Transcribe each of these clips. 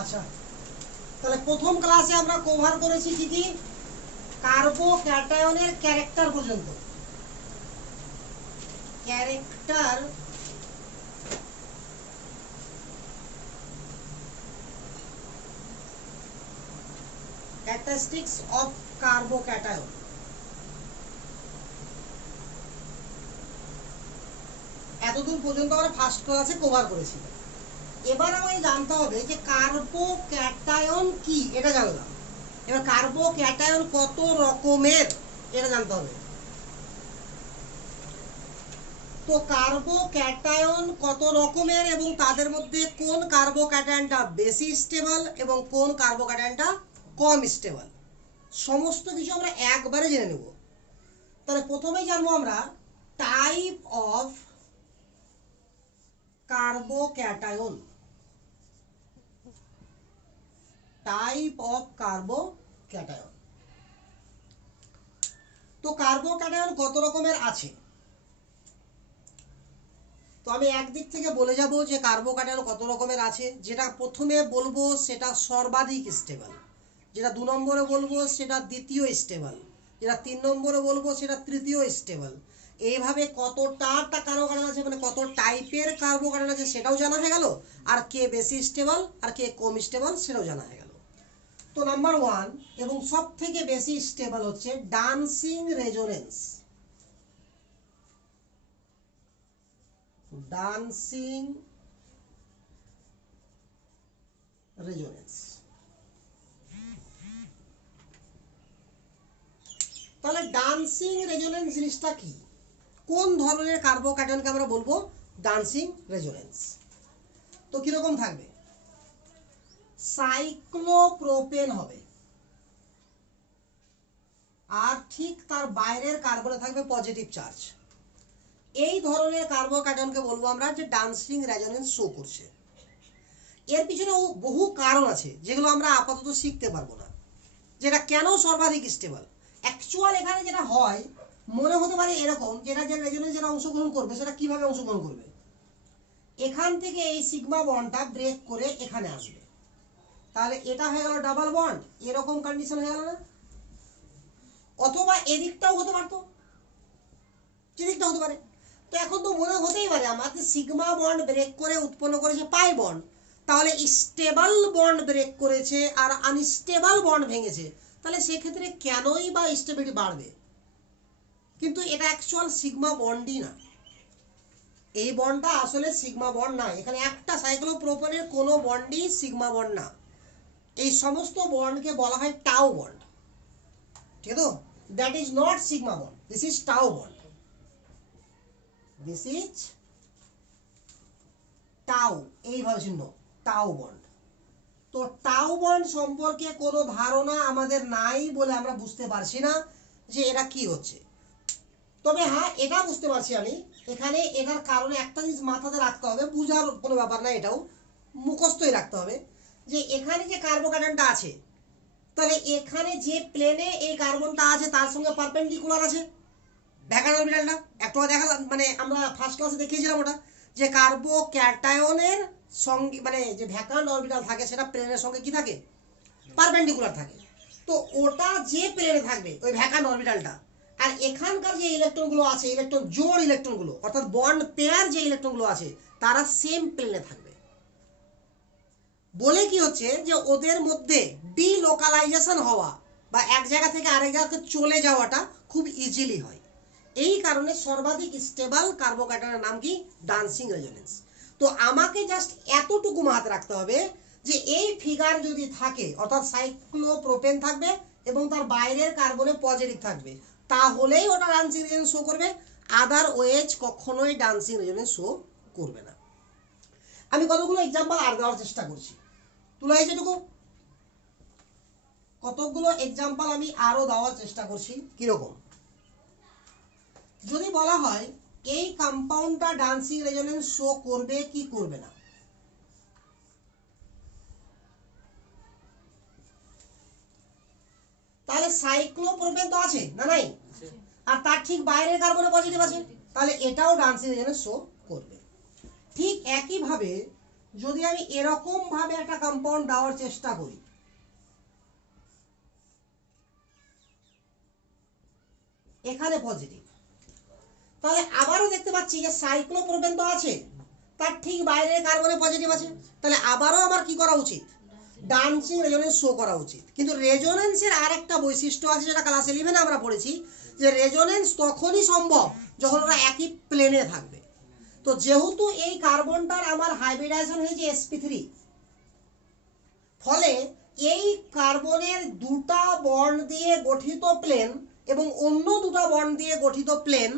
আচ্ছা, তাহলে প্রথম ক্লাসে আমরা কভার করেছি কি কি? কার্বোক্যাটায়নের ক্যারেক্টার পর্যন্ত। Character characteristics of carbocation. এতদূর পর্যন্ত আমরা ফার্স্ট ক্লাসে কভার করেছি। এবার আমায় জানতে হবে যে কার্বোক্যাটায়ন কি, এটা জানলাম। এবার কার্বোক্যাটায়ন কত রকমের এটা জানতে হবে। তো কার্বোক্যাটায়ন কত রকমের এবং তাদের মধ্যে কোন কার্বোক্যাটায়নটা বেশি স্টেবল এবং কোন কার্বোক্যাটায়নটা কম স্টেবল, সমস্ত কিছু আমরা একবারে জেনে নেব। তাহলে প্রথমেই জানবো আমরা type of carbocation. Type of carbocation. তো কার্বোক্যাটায়ন কত রকমের আছে, তো আমি একদিক থেকে বলে যাব যে কার্বোক্যাটায়ন কত রকমের আছে। যেটা প্রথমে বলবো সেটা সর্বাধিক স্টেবল, যেটা 2 নম্বরে বলবো সেটা দ্বিতীয় স্টেবল, যেটা 3 নম্বরে বলবো সেটা তৃতীয় স্টেবল। এইভাবে কতটা কার্বোক্যাটায়ন আছে, মানে কত টাইপের কার্বোক্যাটায়ন আছে সেটাও জানা হয়ে গেল, আর কে বেশি স্টেবল আর কে কম স্টেবল সেটাও জানা হয়ে গেল। তো নাম্বার 1 এবং সব থেকে বেশি স্টেবল হচ্ছে ডান্সিং রেজোনেন্স। Dancing resonance. তাহলে ডান্সিং রেজোনেন্স জিনিসটা কি, কোন ধরনের কার্বোক্যাটায়নকে আমরা বলবো ডান্সিং রেজোনেন্স? তো কিরকম থাকবে? সাইক্লোপ্রোপেন হবে, আর ঠিক তার বাইরের কার্বনে থাকবে পজিটিভ চার্জ। এই ধরনের কার্বোক্যাটায়নকে বলবো আমরা যে ডান্সিং রেজোনেন্স শো করছে। এর পিছনে বহু কারণ আছে যেগুলো আমরা আপাতত শিখতে পারবো না, যেটা কেন সর্বাধিক স্টেবল। অ্যাকচুয়াল এখানে যেটা হয় মনে হতে পারে এরকম, যেটা যে রেজোনেন্স যেটা অংশগ্রহণ করবে সেটা কিভাবে অংশগ্রহণ করবে, এখান থেকে এই সিগমা বন্ডটা ব্রেক করে এখানে আসবে, তাহলে এটা হয়ে গেল ডাবল বন্ড, এরকম কন্ডিশন হয়ে গেল না? অথবা এদিকটাও হতে পারতো, যেদিকটা হতে পারে। তো এখন তো মনে হতেই পারে আমাদের সিগমা বন্ড ব্রেক করে উৎপন্ন করেছে পাই বন্ড, তাহলে স্টেবল বন্ড ব্রেক করেছে আর আনস্টেবল বন্ড ভেঙেছে, তাহলে সেক্ষেত্রে কেনই বা স্টেবিলিটি বাড়বে? কিন্তু এটা অ্যাকচুয়াল সিগমা বন্ডই না, এই বন্ডটা আসলে সিগমা বন্ড না। এখানে একটা সাইক্লোপ্রোপেনের কোনো বন্ডই সিগমা বন্ড না, এই সমস্ত বন্ডকে বলা হয় টাউ বন্ড। ঠিক আছে? That is not sigma bond, this is tau bond. This is tau, এইভাবে চিহ্ন টাউ বন্ড। তো টাউ বন্ড সম্পর্কে কোনো ধারণা আমাদের নাই বলে আমরা বুঝতে পারছি না যে এটা কি হচ্ছে। তবে হ্যাঁ, এটা বুঝতে পারছি আমি, এখানে এটার কারণে একটা জিনিস মাথাতে রাখতে হবে, বুঝার কোনো ব্যাপার না, এটাও মুখস্থই রাখতে হবে যে এখানে যে কার্বোক্যাটায়নটা আছে, তাহলে এখানে যে প্লেনে এই কার্বনটা আছে তার সঙ্গে পারপেন্ডিকুলার আছে ভ্যাকান অরবিটালটা। একটু দেখালাম, মানে আমরা ফার্স্ট ক্লাসে দেখিয়েছিলাম ওটা, যে কার্বোক্যাটায়নের সঙ্গে মানে যে ভ্যাকান অরবিটাল থাকে সেটা প্লেনের সঙ্গে কি থাকে, পারপেন্ডিকুলার থাকে। তো ওটা যে প্লেনে থাকবে ওই ভ্যাকান অরবিটালটা, আর এখানকার যে ইলেকট্রনগুলো আছে, ইলেকট্রন জোড় ইলেকট্রনগুলো অর্থাৎ বন্ড পেয়ার যে ইলেকট্রনগুলো আছে তারা সেম প্লেনে থাকবে। বলে কি হচ্ছে যে ওদের মধ্যে ডিলোকালাইজেশন হওয়া বা এক জায়গা থেকে আরেক জায়গাতে চলে যাওয়াটা খুব ইজিলি হয়। এই কারণে সর্বাধিক স্টেবল কার্বোক্যাটায়নের নাম কি, ডান্সিং রেজোনেন্স। তো আমাকে জাস্ট এতটুকু মাথায় রাখতে হবে যে এই ফিগার যদি থাকে অর্থাৎ সাইক্লোপ্রোপেন থাকবে এবং তার বাইরের কার্বনে পজিটিভ থাকবে, তাহলেই ওটা ডান্সিং রেজোনেন্স শো করবে, আদারওয়াইজ কখনোই ডান্সিং রেজোনেন্স শো করবে না। আমি কতগুলো এক্সাম্পল আর দেওয়ার চেষ্টা করছি, তুলে হয়েছে এটুকু, কতগুলো এক্সাম্পল আমি আরো দেওয়ার চেষ্টা করছি। কিরকম? যদি বলা হয় এই কম্পাউন্ডটা ডান্সিং রেজোনেন্স শো করবে কি করবে না, তাহলে সাইক্লোপ্রোপেন তো আছে না নাই, আর তার ঠিক বাইরের কার্বনে পজিটিভ আছে, তাহলে এটাও ডান্সিং রেজোনেন্স শো করবে। ঠিক একই ভাবে যদি আমি এরকম ভাবে একটা কম্পাউন্ড দেওয়ার চেষ্টা করি, এখানে পজিটিভ, তাহলে আবারও দেখতে পাচ্ছি যে সাইক্লোপ্রোপেন তো আছে, তার ঠিক বাইরের কার্বনে পজিটিভ আছে, তাহলে আবারও আমার কি করা উচিত? ডান্সিং রেজোনেন্স শো করা উচিত। কিন্তু রেজোনেন্সের আরেকটা বৈশিষ্ট্য আছে, যেটা ক্লাস 11 আমরা পড়েছি, যে রেজোনেন্স তখনই সম্ভব যখন ওরা একই প্লেনে থাকবে। তো যেহেতু এই কার্বনটার আমার হাইব্রিডাইজেশন হয়েছে sp3, ফলে এই কার্বনের দুটা বন্ড দিয়ে গঠিত প্লেন এবং অন্য দুটো বন্ড দিয়ে গঠিত প্লেন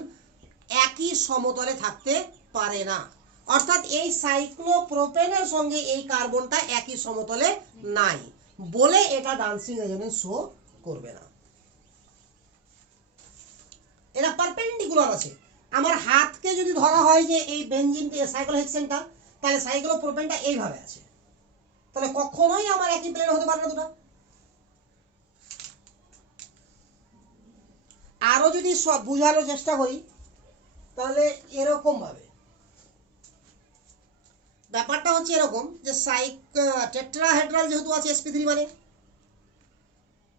একই সমতলে থাকতে পারে না। অর্থাৎ এই সাইক্লোপ্রোপেনের সঙ্গে এই কার্বনটা একই সমতলে নাই বলে এটা ডান্সিং রেজোনেন্স শো করবে না। এটা পারপেন্ডিকুলার আছে। আমার হাতকে যদি ধরা হয় যে এই বেনজিনটা সাইক্লোহেক্সেনটা, তাহলে সাইক্লোপ্রোপেনটা এইভাবে আছে, তাহলে কখনোই আমার একই প্লেন হতে পারে না দুটো। আরো যদি সব বোঝানোর চেষ্টা করি, তাহলে এরকম ভাবে ব্যাপারটা হচ্ছে এরকম যে টেট্রাহেড্রাল যেহেতু আছে sp3 মানে,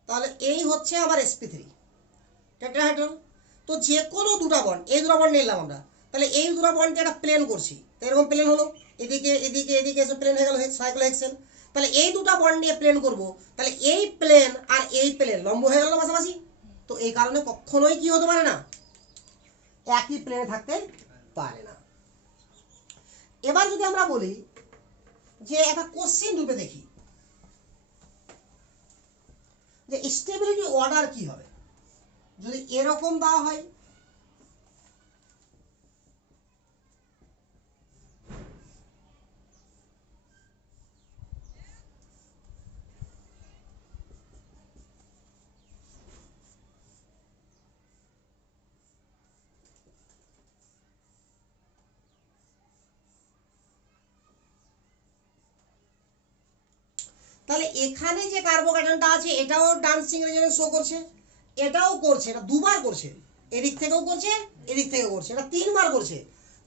তাহলে এই হচ্ছে আমার sp3 টেট্রাহেড্রাল। তো যে কোনো দুটা বন্ড, এই দুটো বন্ড নিলাম আমরা, তাহলে এই দুটো বন্ডকে একটা প্লেন করছি, এরকম প্লেন হলো, এদিকে এদিকে এদিকে এসে প্লেন হয়ে গেল সাইক্লোহেক্সেন। তাহলে এই দুটো বন্ড নিয়ে প্লেন করব, তাহলে এই প্লেন আর এই প্লেন লম্ব হয়ে গেল পাশাপাশি। তো এই কারণে কখনোই কি হতে পারে না, একই প্লেনে থাকতে পারে না। এবার যদি আমরা বলি যে একটা কোশ্চেন রূপে দেখি যে স্টেবিলিটি অর্ডার কি হবে যদি এরকম দেওয়া হয়, তাহলে এখানে যে কার্বোকার্বনটা আছে এটাও ডান্সিং রেজোনেন্স শো করছে, এটাও করছে, এটা দুবার করছে, এদিক থেকেও করছে এদিক থেকেও করছে, এটা তিনবার করছে।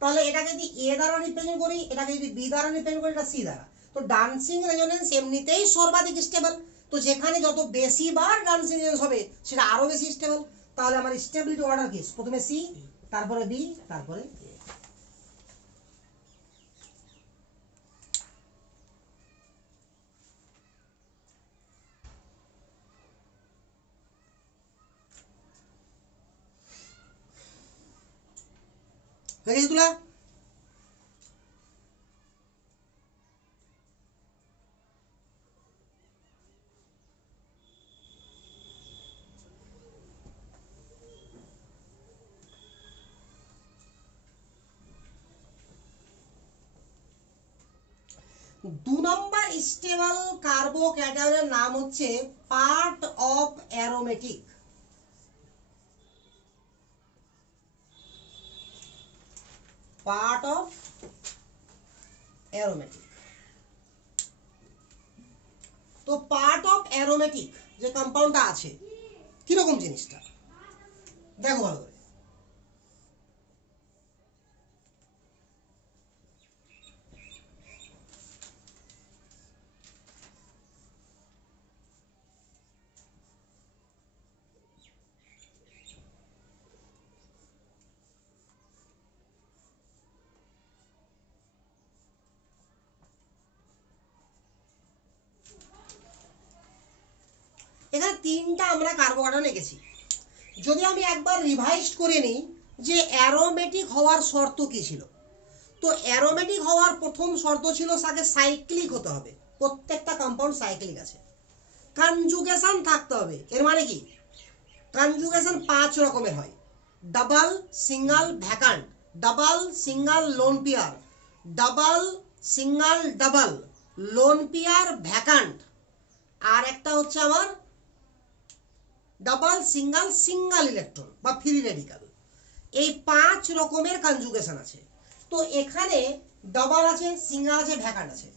তাহলে এটাকে যদি এ দ্বারা রিপ্রেজেন্ট করি, এটাকে যদি বি দ্বারা রিপ্রেজেন্ট করি, এটা সি দ্বারা, তো ডান্সিং রেজোনেন্স এমনিতেই সর্বাধিক স্টেবল। তো যেখানে যত বেশি বার ডান্সিং রেজোনেন্স হবে সেটা আরো বেশি স্টেবল। তাহলে আমার স্টেবিলিটি অর্ডার কি? প্রথমে সি, তারপরে বি, তারপরে এ। দেখেছি তুলা? 2 নম্বর স্টেবল কার্বোক্যাটায়নের নাম হচ্ছে part of aromatic. Part of aromatic. তো পার্ট অফ অ্যারোমেটিক যে কম্পাউন্ডটা আছে কিরকম জিনিসটা দেখো ভালো করে। এখানে তিনটা আমরা কার্বোকার্বন এঁকেছি। যদি আমি একবার রিভাইজ করে নিই যে অ্যারোমেটিক হওয়ার শর্ত কি ছিল, তো অ্যারোমেটিক হওয়ার প্রথম শর্ত ছিল তাকে সাইক্লিক হতে হবে, প্রত্যেকটা কম্পাউন্ড সাইক্লিক আছে, কনজুগেশন থাকতে হবে। এর মানে কি? কনজুগেশন 5 রকমের হয়: double, single, vacant, double single lone pair, double single double, lone pair vacant, আর একটা হচ্ছে আমার ডাবল সিঙ্গেল সিঙ্গেল ইলেকট্রন বা ফ্রি রেডিক্যাল। এই 5 রকমের কনজুগেশন আছে। তো এখানে ডাবল আছে, সিঙ্গেল আছে, ভ্যাকান্ট আছে।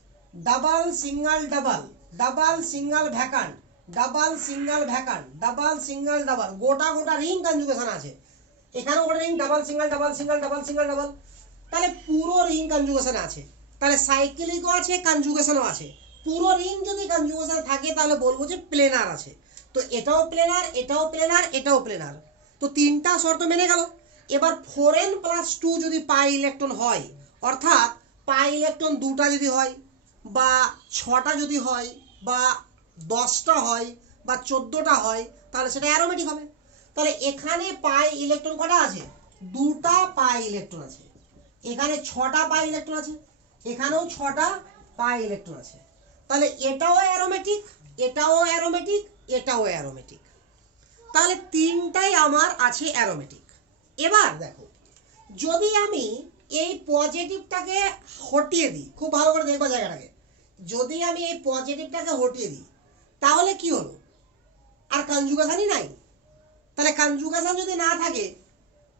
Double single double, double single vacant, double single vacant, double single double, গোটা গোটা রিং কনজুগেশন আছে। এখানেও গোটা ring double single double single double single double, তাহলে পুরো রিং কনজুগেশন আছে। তাহলে সাইক্লিকও আছে, কনজুগেশনও আছে। পুরো রিং যদি কনজুগেশন থাকে তাহলে বলবো যে প্লেনার আছে। তো এটাও প্লেনার, এটাও প্লেনার, এটাও প্লেনার। তো তিনটা শর্ত মেনে গেল। এবার 4n+2 যদি পাই ইলেকট্রন হয়, অর্থাৎ পাই ইলেকট্রন দুটা যদি হয়, বা 6টা যদি হয়, বা 10টা হয়, বা 14টা হয়, তাহলে সেটা অ্যারোমেটিক হবে। তাহলে এখানে পাই ইলেকট্রন কটা আছে? দুটা পাই ইলেকট্রন আছে। এখানে 6টা পাই ইলেকট্রন আছে, এখানেও 6টা পাই ইলেকট্রন আছে। তাহলে এটাও অ্যারোমেটিক, এটাও অ্যারোমেটিক, এটাও অ্যারোমেটিক। তাহলে তিনটাই আমার আছে অ্যারোমেটিক। এবার দেখো, যদি আমি এই পজিটিভটাকে হটিয়ে দিই, খুব ভালো করে দেখবা জায়গাটাকে, যদি আমি এই পজিটিভটাকে হটিয়ে দিই তাহলে কি হলো? আর কনজুগেশনই নাই। তাহলে কনজুগেশন যদি না থাকে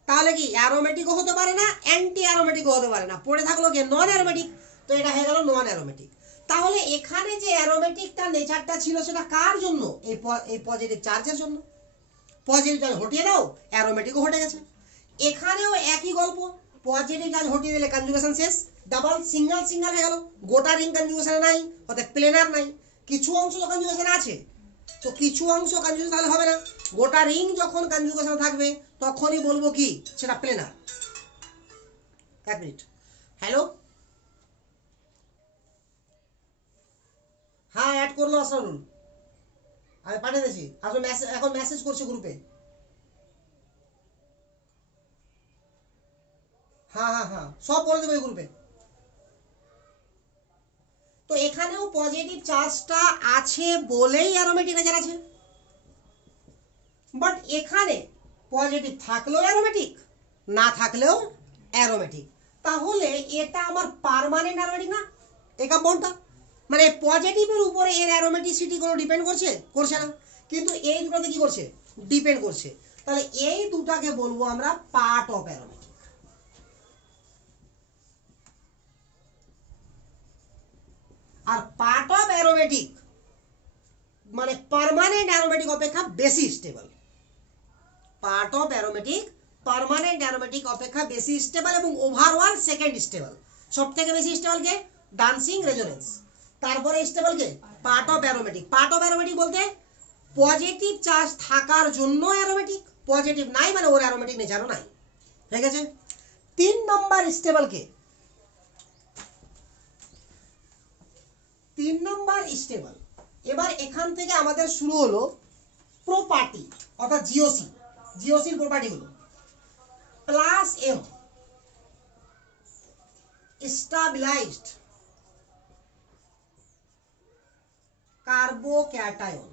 তাহলে কি অ্যারোমেটিকও হতে পারে না, অ্যান্টি অ্যারোমেটিকও হতে পারে না, পড়ে থাকলো কি নন অ্যারোমেটিক। তো এটা হয়ে গেল নন অ্যারোমেটিক। তাহলে এখানে যে অ্যারোমেটিকটা নেচারটা ছিল সেটা কার জন্য? এই পজিটিভ চার্জের জন্য। পজিটিভ চার্জ হটিয়ে দাও, অ্যারোমেটিকও হটে গেছে। এখানেও একই গল্প, পজিটিভ চার্জ হটিয়ে দিলে কনজুগেশন শেষ, ডাবল সিঙ্গেল সিঙ্গেল হয়ে গেল। গোটা রিং কনজুগেশনে নাই, অর্থাৎ প্লেনার নাই। কিছু অংশ তো কনজুগেশনে আছে, তো কিছু অংশ কনজুগেশন তাহলে হবে না। গোটা রিং যখন কনজুগেশন থাকবে তখনই বলবো কি সেটা প্লেনার। এক মিনিট, হ্যালো, হ্যাঁ অ্যাড করলো আসরুল, আমি পাঠিয়ে দিয়েছি। আসলে মেসেজ, এখন মেসেজ করছে গ্রুপে। হ্যাঁ হ্যাঁ হ্যাঁ, সব বলে দেবো এই গ্রুপে। তো এখানেও পজিটিভ চার্জটা আছে বলেই অ্যারোমেটিক নেচার আছে। বাট এখানে পজিটিভ থাকলেও অ্যারোমেটিক, না থাকলেও অ্যারোমেটিক। তাহলে এটা আমার পার্মানেন্ট অ্যারোমেটিক না, একা বন্ডটা। মানে পজিটিভের উপরে এর অ্যারোমেটিসিটি কোনো ডিপেন্ড করছে? করছে না। কিন্তু এই দুটোতে কি করছে? ডিপেন্ড করছে। তাহলে এই দুটাকে বলবো আমরা পার্ট অফ অ্যারোমেটিক। আর পার্ট অফ অ্যারোমেটিক মানে পার্মানেন্ট অ্যারোমেটিক অপেক্ষা বেশি stable. Part of aromatic permanent aromatic অপেক্ষা বেশি স্টেবল এবং ওভারঅল সেকেন্ড স্টেবল। সব থেকে বেশি স্টেবল কে? Dancing resonance. তারপরে স্টেবল কে? Part of aromatic. Part of aromatic বলতে পজিটিভ চার্জ থাকার জন্য অ্যারোমেটিক, পজিটিভ নাই মানে ওর অ্যারোমেটিক নেচারও নাই। ঠিক আছে। 3 নম্বর স্টেবল কে? 3 নম্বর স্টেবল। এবার এখান থেকে আমাদের শুরু হলো প্রপার্টি, অর্থাৎ জিওসি। জিওসির প্রপার্টি হলো plus M stabilized carbocation,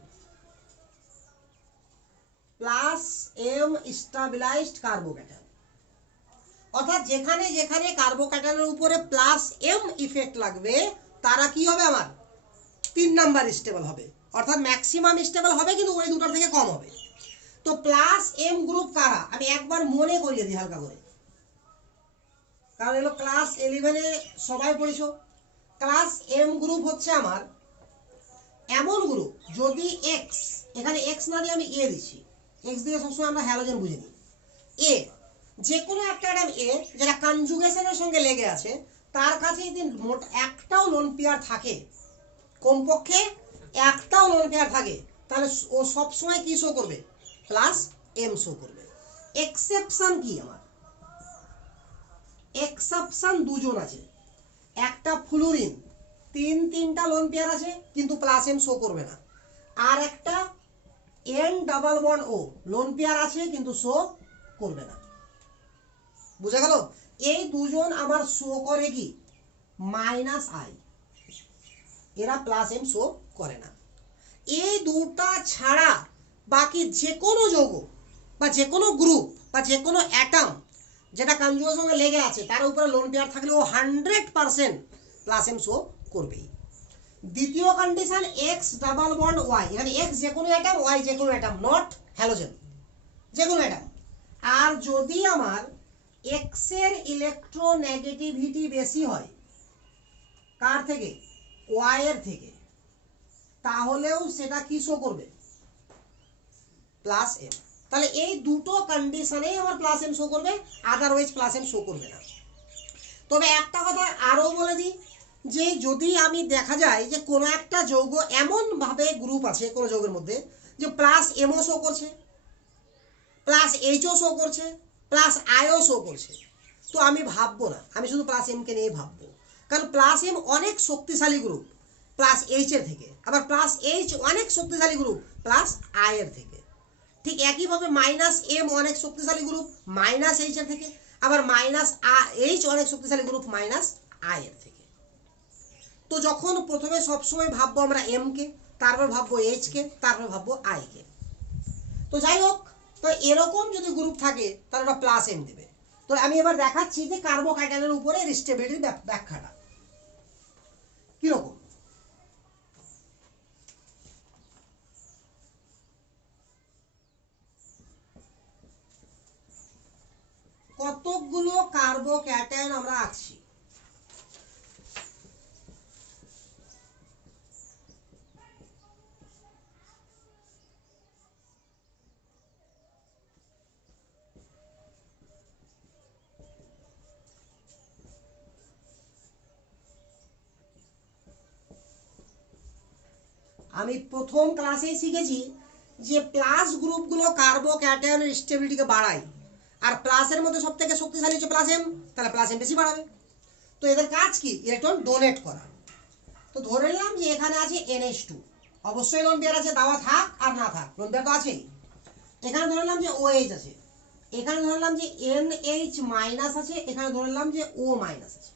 plus M stabilized carbocation. অর্থাৎ যেখানে যেখানে কার্বোক্যাটায়নের উপরে প্লাস এম ইফেক্ট লাগবে তারা কি হবে? আমার 3 নাম্বার স্টেবল হবে। অর্থাৎ ম্যাক্সিমাম স্টেবল হবে কিন্তু ওই দুটোর থেকে কম হবে। তো প্লাস এম গ্রুপ কারা? আমি একবার মনে করিয়ে দিই হালকা করে, কারণ এগুলো ক্লাস 11-এ সবাই পড়েছো। ক্লাস এম গ্রুপ হচ্ছে আমার এমন গ্রুপ যদি এক্স, এখানে এক্স না দিয়ে আমি এ দিচ্ছি, এক্স দিয়ে সবসময় আমরা হ্যালোজেন বুঝে নিই। এ যে কোনো একটা অ্যাটম এ যেটা কনজুগেশনের সঙ্গে লেগে আছে, তার কাছে যদি মোট একটাও লোন পেয়ার থাকে, কমপক্ষে একটাও লোন পেয়ার থাকে, তাহলে ও সবসময় কি শো করবে? প্লাস এম শো করবে। এক্সেপশন কি আমার? এক্সেপশন দুজন আছে। একটা ফ্লুরিন, তিনটা লোন পেয়ার আছে কিন্তু প্লাস এম শো করবে না। আর একটা এন ডাবল বন্ড ও, লোন পেয়ার আছে কিন্তু শো করবে না। বুঝা গেল? এই দুজন আমার শো করে কি? মাইনাস আই, এরা প্লাস এম শো করে না। এই দুটা ছাড়া বাকি যে কোনো যৌগ বা যে কোনো গ্রুপ বা যে কোনো অ্যাটম যেটা কনজুগেশনের সঙ্গে লেগে আছে তার উপরে লোন পেয়ার থাকলে ও 100% প্লাস এম শো করবেই। দ্বিতীয় condition X double bond Y, এখানে এক্স যে কোনো অ্যাটম, ওয়াই যে কোনো অ্যাটম, নট হ্যালোজেন, যে কোনো অ্যাটম। আর যদি আমার এক্স এর ইলেকট্রোনেগেটিভিটি বেশি হয় কার থেকে? ওয়াই এর থেকে, তাহলেও সেটা কি শো করবে? Plus M. তাহলে এই দুটো কন্ডিশনেই আমার প্লাস এম শো করবে, আদারওয়াইজ প্লাস এম শো করবে না। তবে একটা কথা আরো বলে দিই, যে যদি আমি দেখা যায় যে কোনো একটা যৌগ এমনভাবে গ্রুপ আছে কোনো যৌগের মধ্যে যে প্লাস এমও শো করছে, প্লাস এইচও শো করছে, প্লাস আইও শো করছে, তো আমি ভাববো না, আমি শুধু প্লাস এমকে নিয়ে ভাববো, কারণ প্লাস এম অনেক শক্তিশালী গ্রুপ প্লাস এইচ এর থেকে, আবার প্লাস এইচ অনেক শক্তিশালী গ্রুপ প্লাস আই এর থেকে। ঠিক একইভাবে মাইনাস এম অনেক শক্তিশালী গ্রুপ মাইনাস এইচ এর থেকে, আবার মাইনাস এইচ অনেক শক্তিশালী গ্রুপ মাইনাস আই এর থেকে। তো যখন প্রথমে সবসময় ভাববো আমরা এম কে, তারপর ভাববো এইচ কে, তারপর ভাববো আই কে। তো যাই হোক, তো এরকম যদি গ্রুপ থাকে তাহলে ওটা প্লাস এম দেবে। তো আমি এবার দেখাচ্ছি যে কার্বোক্যাটায়নের উপরে স্টেবিলিটির ব্যাখ্যাটা কিরকম। কতকগুলো কার্বোক্যাটায়ন আমরা আঁকছি। আমি প্রথম ক্লাসেই শিখেছি যে প্লাস গ্রুপগুলো কার্বোক্যাটায়নের স্টেবিলিটিকে বাড়ায়, আর প্লাসের মধ্যে সব থেকে শক্তিশালী হচ্ছে প্লাস এম, তাহলে প্লাস এম বেশি বাড়াবে। তো এদের কাজ কি? ইলেকট্রন ডোনেট করা। তো ধরে নিলাম যে এখানে আছে NH2, অবশ্যই লোন পেয়ার আছে, দাওয়া থাক আর না থাক লোন পেয়ার তো আছেই। এখানে ধরে নিলাম যে OH আছে, এখানে ধরে নিলাম যে NH মাইনাস আছে, এখানে ধরে নিলাম যে O মাইনাস আছে।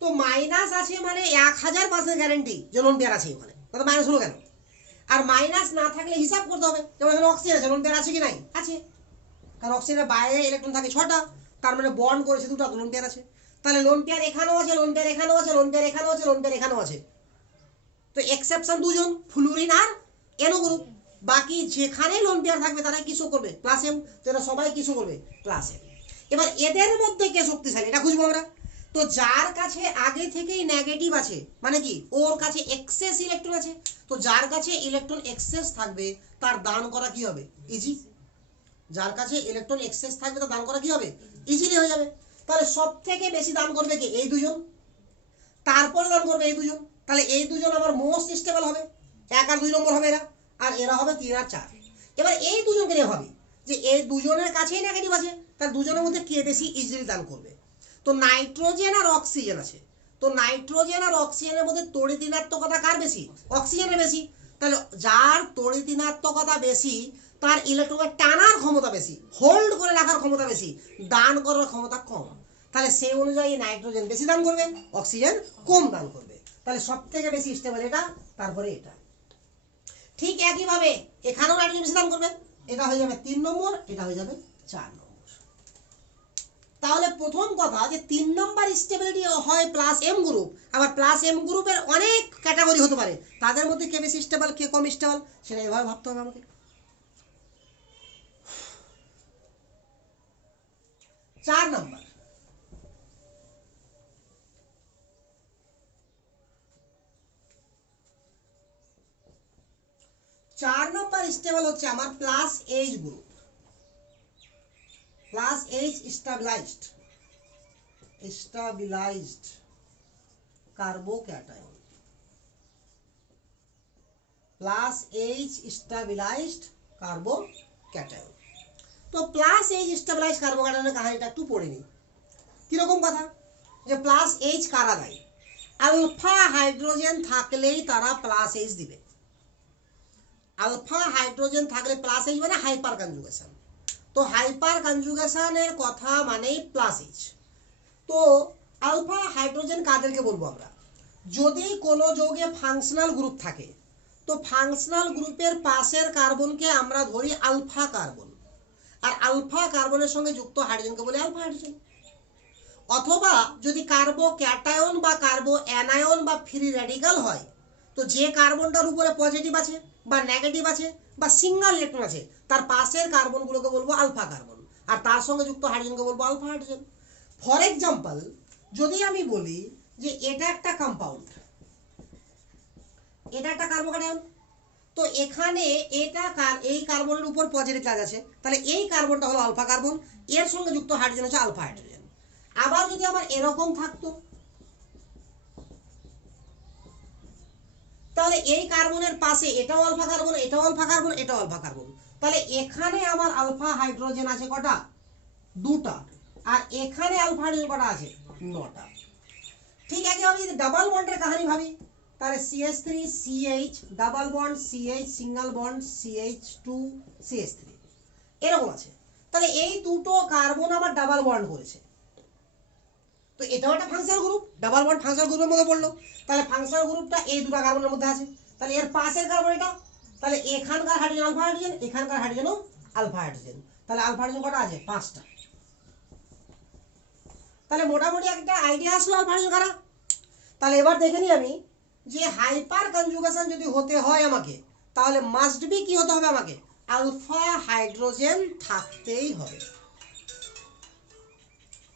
তো মাইনাস আছে মানে 1000% গ্যারেন্টি যে লোন পেয়ার আছে ওখানে, তাহলে মাইনাস হলো কেন? আর মাইনাস না থাকলে হিসাব করতে হবে, যেমন এখানে অক্সিজেন আছে, লোন পেয়ার আছে কি নাই? আছে, কারণ অক্সিজেনের বাইরে ইলেকট্রন থাকে 6টা, তার মানে বন্ড করেছে 2টা, লোন পেয়ার আছে। তাহলে লোন পেয়ার এখানেও আছে, লোন পেয়ার এখানেও আছে, লোন পেয়ার এখানেও আছে, লোন পেয়ার এখানেও আছে। তো এক্সেপশন দুজন, ফ্লুরিন আর এনো গ্রুপ। বাকি যেখানে লোন পেয়ার থাকবে তারা কি শো করবে? Plus M. তো এরা সবাই কি শো করবে? Plus M. এবার এদের মধ্যে কে শক্তিশালী এটা খুঁজবো আমরা। তো যার কাছে আগে থেকেই নেগেটিভ আছে, মানে কি ওর কাছে এক্সেস ইলেকট্রন আছে, তো যার কাছে ইলেকট্রন এক্সেস থাকবে তার দান করা কি হবে? ইজি। যার কাছে ইলেকট্রন এক্সেস থাকবে তার দান করা কি হবে? ইজিলি হয়ে যাবে। তাহলে সব থেকে বেশি দান করবে কি? এই দুজন। তারপর দান করবে এই দুজন। তাহলে এই দুজন আবার মোস্ট স্টেবল হবে, 1 আর 2 নম্বর হবে এরা, আর এরা হবে 3 আর 4। এবার এই দুজনকে নিয়ে ভাবি যে এই দুজনের কাছেই নেগেটিভ আছে, তার দুজনের মধ্যে কে বেশি ইজিলি দান করবে? তো নাইট্রোজেন আর অক্সিজেন আছে, তো নাইট্রোজেন আর অক্সিজেনের মধ্যে তড়িৎ ঋণাত্মকতা কার বেশি? অক্সিজেনের বেশি। তাহলে যার তড়িৎ ঋণাত্মকতা বেশি তার ইলেকট্রনকে টানার ক্ষমতা বেশি, হোল্ড করে রাখার ক্ষমতা বেশি, দান করার ক্ষমতা কম। তাহলে সেই অনুযায়ী নাইট্রোজেন বেশি দান করবে, অক্সিজেন কম দান করবে। তাহলে সব থেকে বেশি স্টেবল এটা, তারপরে এটা। ঠিক একইভাবে এখানেও নাইট্রোজেন বেশি দান করবে, এটা হয়ে যাবে 3 নম্বর, এটা হয়ে যাবে 4 নম্বর। তাহলে প্রথম কথা যে 3 নম্বর স্টেবিলিটি হয় প্লাস এম গ্রুপ, আবার প্লাস এম গ্রুপের অনেক ক্যাটাগরি হতে পারে, তাদের মধ্যে কে বেশি স্টেবল কে কম স্টেবল সেটা এভাবে ভাবতে হবে আমাকে। 4 নম্বর, স্টেবল হচ্ছে আমার plus H group, plus H stabilized carbocation, plus H stabilized carbocation. তো প্লাস এইচ স্টাবিলাইজড কার্বোক্যাটায়নের কাহিনীটা একটু পড়ে নিই। কিরকম কথা? যে প্লাস এইচ কারা দেয়? আলফা হাইড্রোজেন থাকলেই তারা প্লাস এইচ দিবে। আলফা হাইড্রোজেন থাকলে প্লাস এইচ মানে হাইপার কনজুগেশন। তো হাইপার কনজুগেশনের কথা মানেই প্লাস এইচ। তো আলফা হাইড্রোজেন কাদেরকে বলবো আমরা? যদি কোনো যৌগে ফাংশনাল গ্রুপ থাকে, তো ফাংশনাল গ্রুপের পাশের কার্বনকে আমরা ধরি আলফা কার্বন, আর আলফা কার্বনের সঙ্গে যুক্ত হাইড্রোজেনকে বলি আলফা হাইড্রোজেন। অথবা যদি কার্বোক্যাটায়ন বা কার্বো অ্যানায়ন বা ফ্রি র্যাডিক্যাল হয়, তো যে কার্বনটার উপরে পজিটিভ আছে বা নেগেটিভ আছে বা সিঙ্গেল ইলেকট্রন আছে তার পাশের কার্বনগুলোকে বলবো আলফা কার্বন, আর তার সঙ্গে যুক্ত হাইড্রোজেনকে বলবো আলফা হাইড্রোজেন। ফর এক্সাম্পল, যদি আমি বলি যে এটা একটা কম্পাউন্ড, এটা একটা কার্বোক্যাটায়ন, তো এখানে এটা এই কার্বনের উপর পজিটিভ চার্জ আছে, তাহলে এই কার্বনটা হলো আলফা কার্বন, এর সঙ্গে যুক্ত হাইড্রোজেন হচ্ছে আলফা হাইড্রোজেন। আবার যদি আমার এরকম থাকতো, তাহলে এই কার্বনের পাশে এটাও আলফা কার্বন, এটাও আলফা কার্বন, এটাও আলফা কার্বন, তাহলে এখানে আমার আলফা হাইড্রোজেন আছে কটা? দুটা। আর এখানে আলফা হাইড্রোজেন কটা আছে? 9টা। ঠিক একইভাবে যদি ডাবল বন্ডের কাহিনী ভাবি, তাহলে CH3 CH double bond CH single bond CH2 CH3 এরকম আছে। তাহলে এই দুটো কার্বন আবার ডাবল বন্ড করেছে, তো এটাও একটা functional group, double bond functional গ্রুপের মধ্যে পড়লো। তাহলে ফাংশনাল গ্রুপটা এই দুটো কার্বনের মধ্যে আছে। তাহলে এর পাশের কার্বন এটা, তাহলে এখানকার হাইড্রোজেন আলফা হাইড্রোজেন, এখানকার হাইড্রোজেনও আলফা হাইড্রোজেন, তাহলে আলফা হাইড্রোজেন কটা আছে? 5টা। তাহলে মোটামুটি একটা আইডিয়া আসলো আলফা হাইড্রোজেন কারা। তাহলে এবার দেখে নিই আমি যে হাইপার কনজুগেশন যদি হতে হয় আমাকে, তাহলে মাস্ট বি কি হতে হবে? আমাকে আলফা হাইড্রোজেন থাকতেই হবে।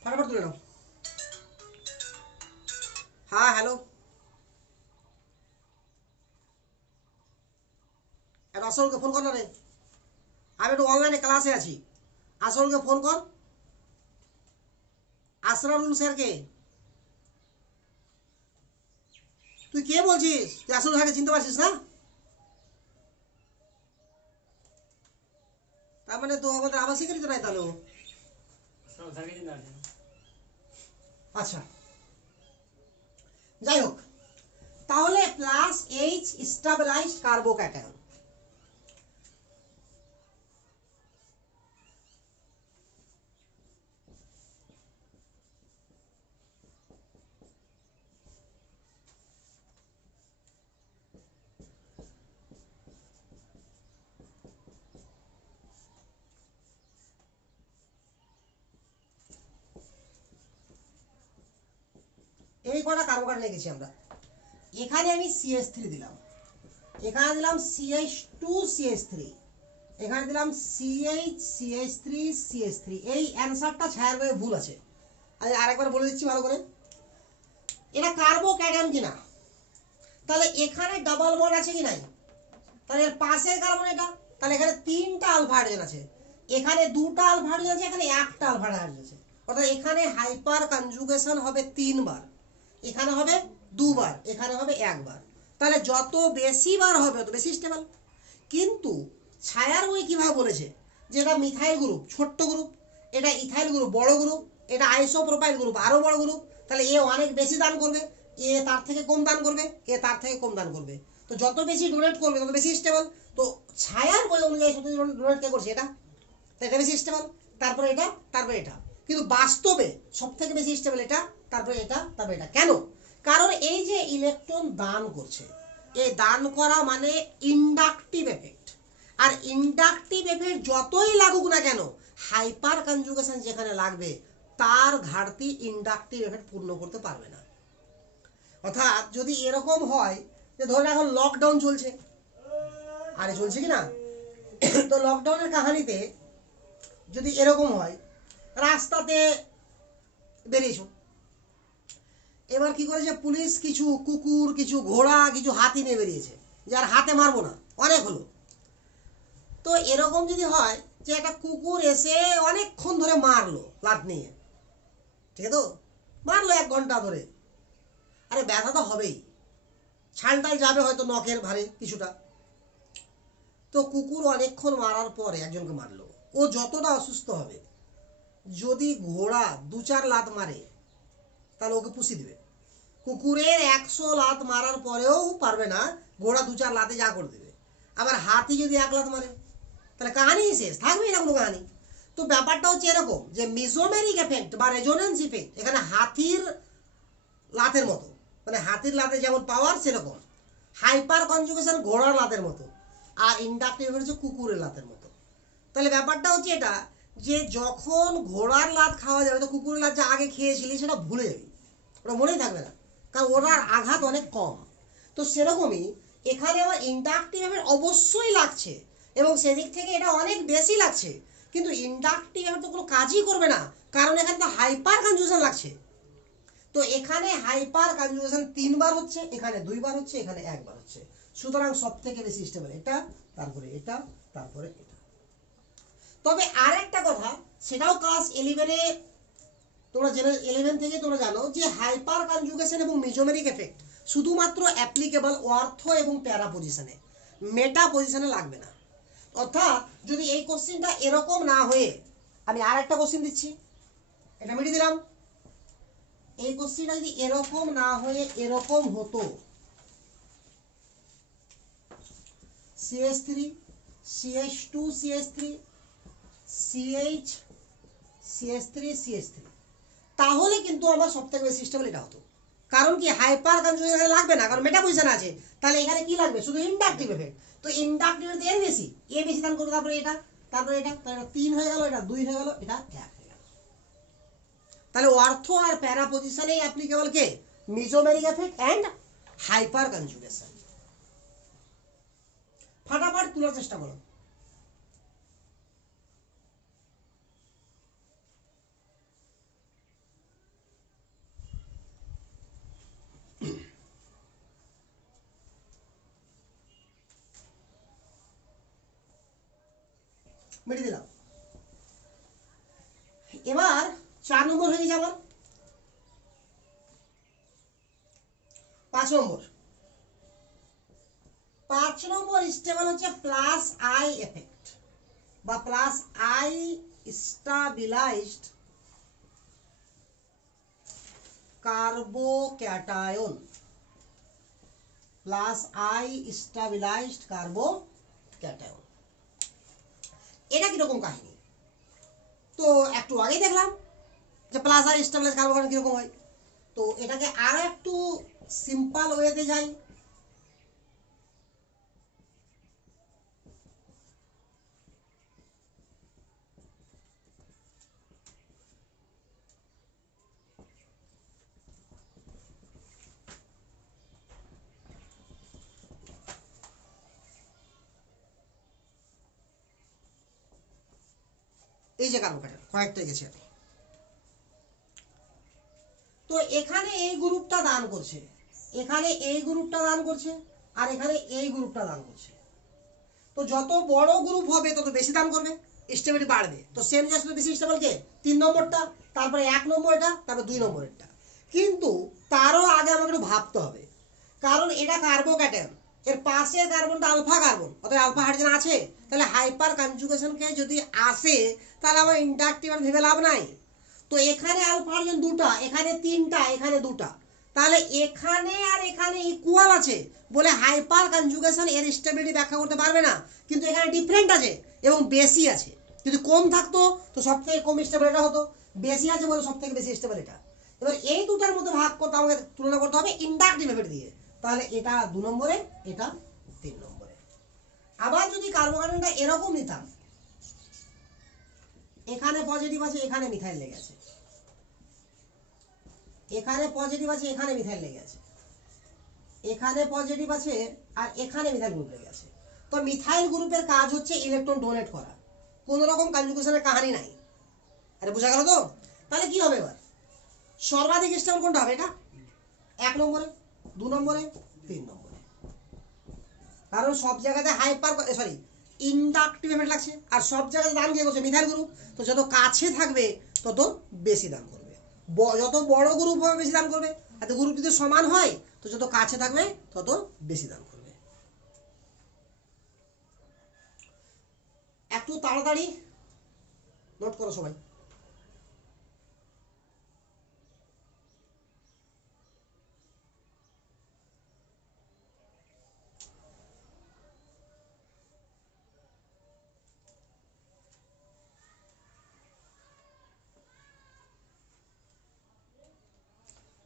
ফটাফট তুলে নাও। হ্যাঁ হ্যালো, আসলকে ফোন কর না রে, আমি একটু অনলাইনে ক্লাসে আছি, আসলকে ফোন কর। আসরারুল স্যারকে। তুই কে বলছিস? তুই আসল স্যারকে চিনতে পারছিস না? তার মানে তো আমাদের আবাসিকেরই তো নাই তাহলে। আচ্ছা যাই হোক, তাহলে প্লাস H স্টেবিলাইজড কার্বোক্যাটায়ন। এই কটা কার্বোক্যাটায়ন লিখেছি আমরা। এখানে আমি CH3 দিলাম, এখানে দিলাম CH2 CH3, এখানে দিলাম CH CH3 CH3। এই অ্যানসারটা ছায়ার বইয়ে ভুল আছে, আমি আরেকবার বলে দিচ্ছি ভালো করে। এটা কার্বোক্যাটায়ন কিনা, তাহলে এখানে ডাবল বন্ড আছে কি নাই? তাহলে এর পাশের কার্বন এটা, তাহলে এখানে 3টা আলফা হাইড্রোজেন আছে, এখানে 2টা আলফা হাইড্রোজেন আছে, এখানে 1টা আলফা হাইড্রোজেন আছে। অর্থাৎ এখানে হাইপার কনজুগেশন হবে 3 বার, এখানে হবে 2 বার, এখানে হবে 1 বার। তাহলে যত বেশি বার হবে তত বেশি স্টেবল। কিন্তু ছায়ার বই কিভাবে বলেছে যে এটা মিথাইল গ্রুপ ছোট্ট গ্রুপ, এটা ইথাইল গ্রুপ বড় গ্রুপ, এটা আইসোপ্রোপাইল গ্রুপ আরো বড় গ্রুপ, তাহলে এ অনেক বেশি দান করবে, এ তার থেকে কম দান করবে, এ তার থেকে কম দান করবে। তো যত বেশি ডোনেট করবে তত বেশি স্টেবল। তো ছায়ার বই অনুযায়ী সত্যি ডোনেট কে করছে? এটা, তাই এটা বেশি স্টেবল, তারপরে এটা, তারপরে এটা। কিন্তু বাস্তবে সব থেকে বেশি স্টেবল এটা, তারপরে এটা, তারপরে এটা। কেন? কারণ এই যে ইলেকট্রন দান করছে, এই দান করা মানে ইন্ডাকটিভ এফেক্ট, আর ইন্ডাকটিভ এফেক্ট যতই লাগুক না কেন, হাইপার কনজুগেশন যেখানে লাগবে তার ঘাটতি ইন্ডাকটিভ এফেক্ট পূর্ণ করতে পারবে না। অর্থাৎ যদি এরকম হয় যে ধরুন এখন লকডাউন চলছে, আরে চলছে কি না, তো লকডাউনের কাহিনীতে যদি এরকম হয়, রাস্তাতে বেরিয়েছো, এবার কি করেছে পুলিশ, কিছু কুকুর, কিছু ঘোড়া, কিছু হাতি নিয়ে বেরিয়েছে, যার হাতে মারবো না, অনেক হলো। তো এরকম যদি হয় যে একটা কুকুর এসে অনেকক্ষণ ধরে মারলো লাত নিয়ে, ঠিক আছে, তো মারলো 1 ঘন্টা ধরে, আরে ব্যথা তো হবেই, ছালটাল যাবে হয়তো নখের ভারে কিছুটা। তো কুকুর অনেকক্ষণ মারার পরে একজনকে মারলো, ও যতটা অসুস্থ হবে, যদি ঘোড়া 2-4 লাত মারে তাহলে ওকে পুষি দিবে। কুকুরের 100 লাত মারার পরেও পারবে না, ঘোড়া 2-4 লাতে যা করে দেবে। আবার হাতি যদি 1 লাত মারে তাহলে কাহিনী শেষ, থাকবেই না কোনো কাহিনী। তো ব্যাপারটা হচ্ছে এরকম যে মিজোমেরিক এফেক্ট বা রেজোনেন্স ইফেক্ট এখানে হাতির লাতের মতো, মানে হাতির লাতে যেমন পাওয়ার সেরকম, হাইপার কনজুগেশন ঘোড়ার লাতের মতো, আর ইন্ডাকটিভ হচ্ছে কুকুরের লাতের মতো। তাহলে ব্যাপারটা হচ্ছে এটা যে যখন ঘোড়ার লাত খাওয়া যাবে তো কুকুরের লাত যা আগে খেয়েছিলি সেটা ভুলে যাবি, ওটা মনেই থাকবে না, কারণ ওটার আঘাত অনেক কম। তো সেরকমই এখানে আমার ইন্ডাকটিভ এফেক্ট অবশ্যই লাগছে, এবং সেদিক থেকে এটা অনেক বেশি লাগছে, কিন্তু ইন্ডাকটিভ এফেক্ট তো কোনো কাজই করবে না, কারণ এখানে তো হাইপার কনজুগেশন লাগছে। তো এখানে হাইপার কনজুগেশন 3 বার হচ্ছে, এখানে 2 বার হচ্ছে, এখানে 1 বার হচ্ছে। সুতরাং সব থেকে বেশি স্টেবল এটা, তারপরে এটা, তারপরে এটা। তবে আরেকটা কথা, সেটাও ক্লাস 11-এ তোমরা জেনে, 11 থেকে তোমরা জানো যে হাইপার কনজুগেশন এবং মিজোমেরিক এফেক্ট শুধুমাত্র অ্যাপ্লিকেবল অর্থ এবং প্যারা পজিশনে, মেটা পজিশনে লাগবে না। অর্থাৎ যদি এই কোশ্চেনটা এরকম না হয়ে, আমি আর একটা কোশ্চেন দিচ্ছি, এটা মিটিয়ে দিলাম। এই কোশ্চেনটা যদি এরকম না হয়ে এরকম হতো, CH3 CH2 CH3 CH CH3 CH3, তাহলে কিন্তু আমার সবথেকে বেশি স্টেবল এটা হতো। কারণ কি, হাইপার কনজুগেশন এখানে লাগবে না, কারণ মেটা পজিশন আছে। তাহলে এখানে কি লাগবে, শুধু ইন্ডাকটিভ এফেক্ট। তো ইন্ডাকটিভ এর এর বেশি, এ বেশি দান করবে, তারপরে এটা, তারপরে এটা, তাহলে এটা 3 হয়ে গেল, এটা 2 হয়ে গেল, এটা 1 হয়ে গেল। তাহলে অর্থ আর প্যারা পজিশনে অ্যাপ্লিকেবল কে, mesomeric effect and hyperconjugation. ফাটাফাট তোলার চেষ্টা করো। মিটিয়ে দিলাম। এবার 4 নম্বর হয়ে গেছে আমার। 5 নম্বর। 5 নম্বর স্টেবল হচ্ছে প্লাস আই এফেক্ট বা plus I stabilized carbocation. Plus I stabilized carbocation, এটা কিরকম কাহিনী? তো একটু আগেই দেখলাম যে প্লাস আই স্টাবিলাইজড কার্বোক্যাটায়ন কিরকম হয়। তো এটাকে আরো একটু সিম্পল ওয়েতে যাই। এই যে কার্বোক্যাটায়ন কয়েকটা গেছে আমি। তো এখানে এই গ্রুপটা দান করছে, এখানে এই গ্রুপটা দান করছে, আর এখানে এই গ্রুপটা দান করছে। তো যত বড় গ্রুপ হবে তত বেশি দান করবে, স্টেবিলিটি বাড়বে। তো সেম জাস্ট বেশি স্টেবল কে, 3 নম্বরটা, তারপরে 1 নম্বর এটা, তারপরে 2 নম্বরেরটা। কিন্তু তারও আগে আমাকে একটু ভাবতে হবে, কারণ এটা কার্বোক্যাটায়ন, এর পাশের কার্বনটা আলফা কার্বন, অর্থাৎ আলফা হাইড্রোজেন আছে। তাহলে হাইপার কনজুগেশনকে যদি আসে, তাহলে আমার ইন্ডাকটিভ আর ভেবে লাভ নাই। তো এখানে আলফা হাইড্রোজেন 2টা, এখানে 3টা, এখানে 2টা, তাহলে এখানে আর এখানে ইকুয়াল আছে বলে হাইপার কনজুগেশন এর স্টেবিলিটি ব্যাখ্যা করতে পারবে না। কিন্তু এখানে ডিফারেন্ট আছে এবং বেশি আছে। যদি কম থাকতো তো সবথেকে কম স্টেবল এটা হতো, বেশি আছে বলে সবথেকে বেশি স্টেবল এটা। এবার এই দুটার মধ্যে ভাগ করতে আমাকে তুলনা করতে হবে ইন্ডাকটিভ এফেক্ট দিয়ে। তাহলে এটা 2 নম্বরে, এটা 3 নম্বরে। আবার যদি কার্বোক্যাটায়নটা এরকম নিতাম, এখানে পজিটিভ আছে, এখানে মিথাইল লেগে আছে, এখানে পজিটিভ আছে, এখানে মিথাইল লেগে আছে, এখানে পজিটিভ আছে, আর এখানে মিথাইল গ্রুপ লেগে আছে। তো মিথাইল গ্রুপের কাজ হচ্ছে ইলেকট্রন ডোনেট করা, কোন রকম কনজুগেশনের কাহিনী নাই। আরে বোঝা গেল তো? তাহলে কি হবে এবার, সর্বাধিক স্টেবল কোনটা হবে, এটা 1 নম্বরে, 2 নম্বরে, 3 নম্বরে। কারণ সব জায়গাতে হাইপার সরি ইন্ডাকটিভ এফেক্ট লাগছে, আর সব জায়গাতে দান কে করছে, মিথাইল গ্রুপ। তো যত কাছে থাকবে তত বেশি দান করবে, যত বড় গ্রুপ হবে বেশি দান করবে। আর গ্রুপ যদি সমান হয় তো যত কাছে থাকবে তত বেশি দান করবে। একটু তাড়াতাড়ি নোট করো সবাই।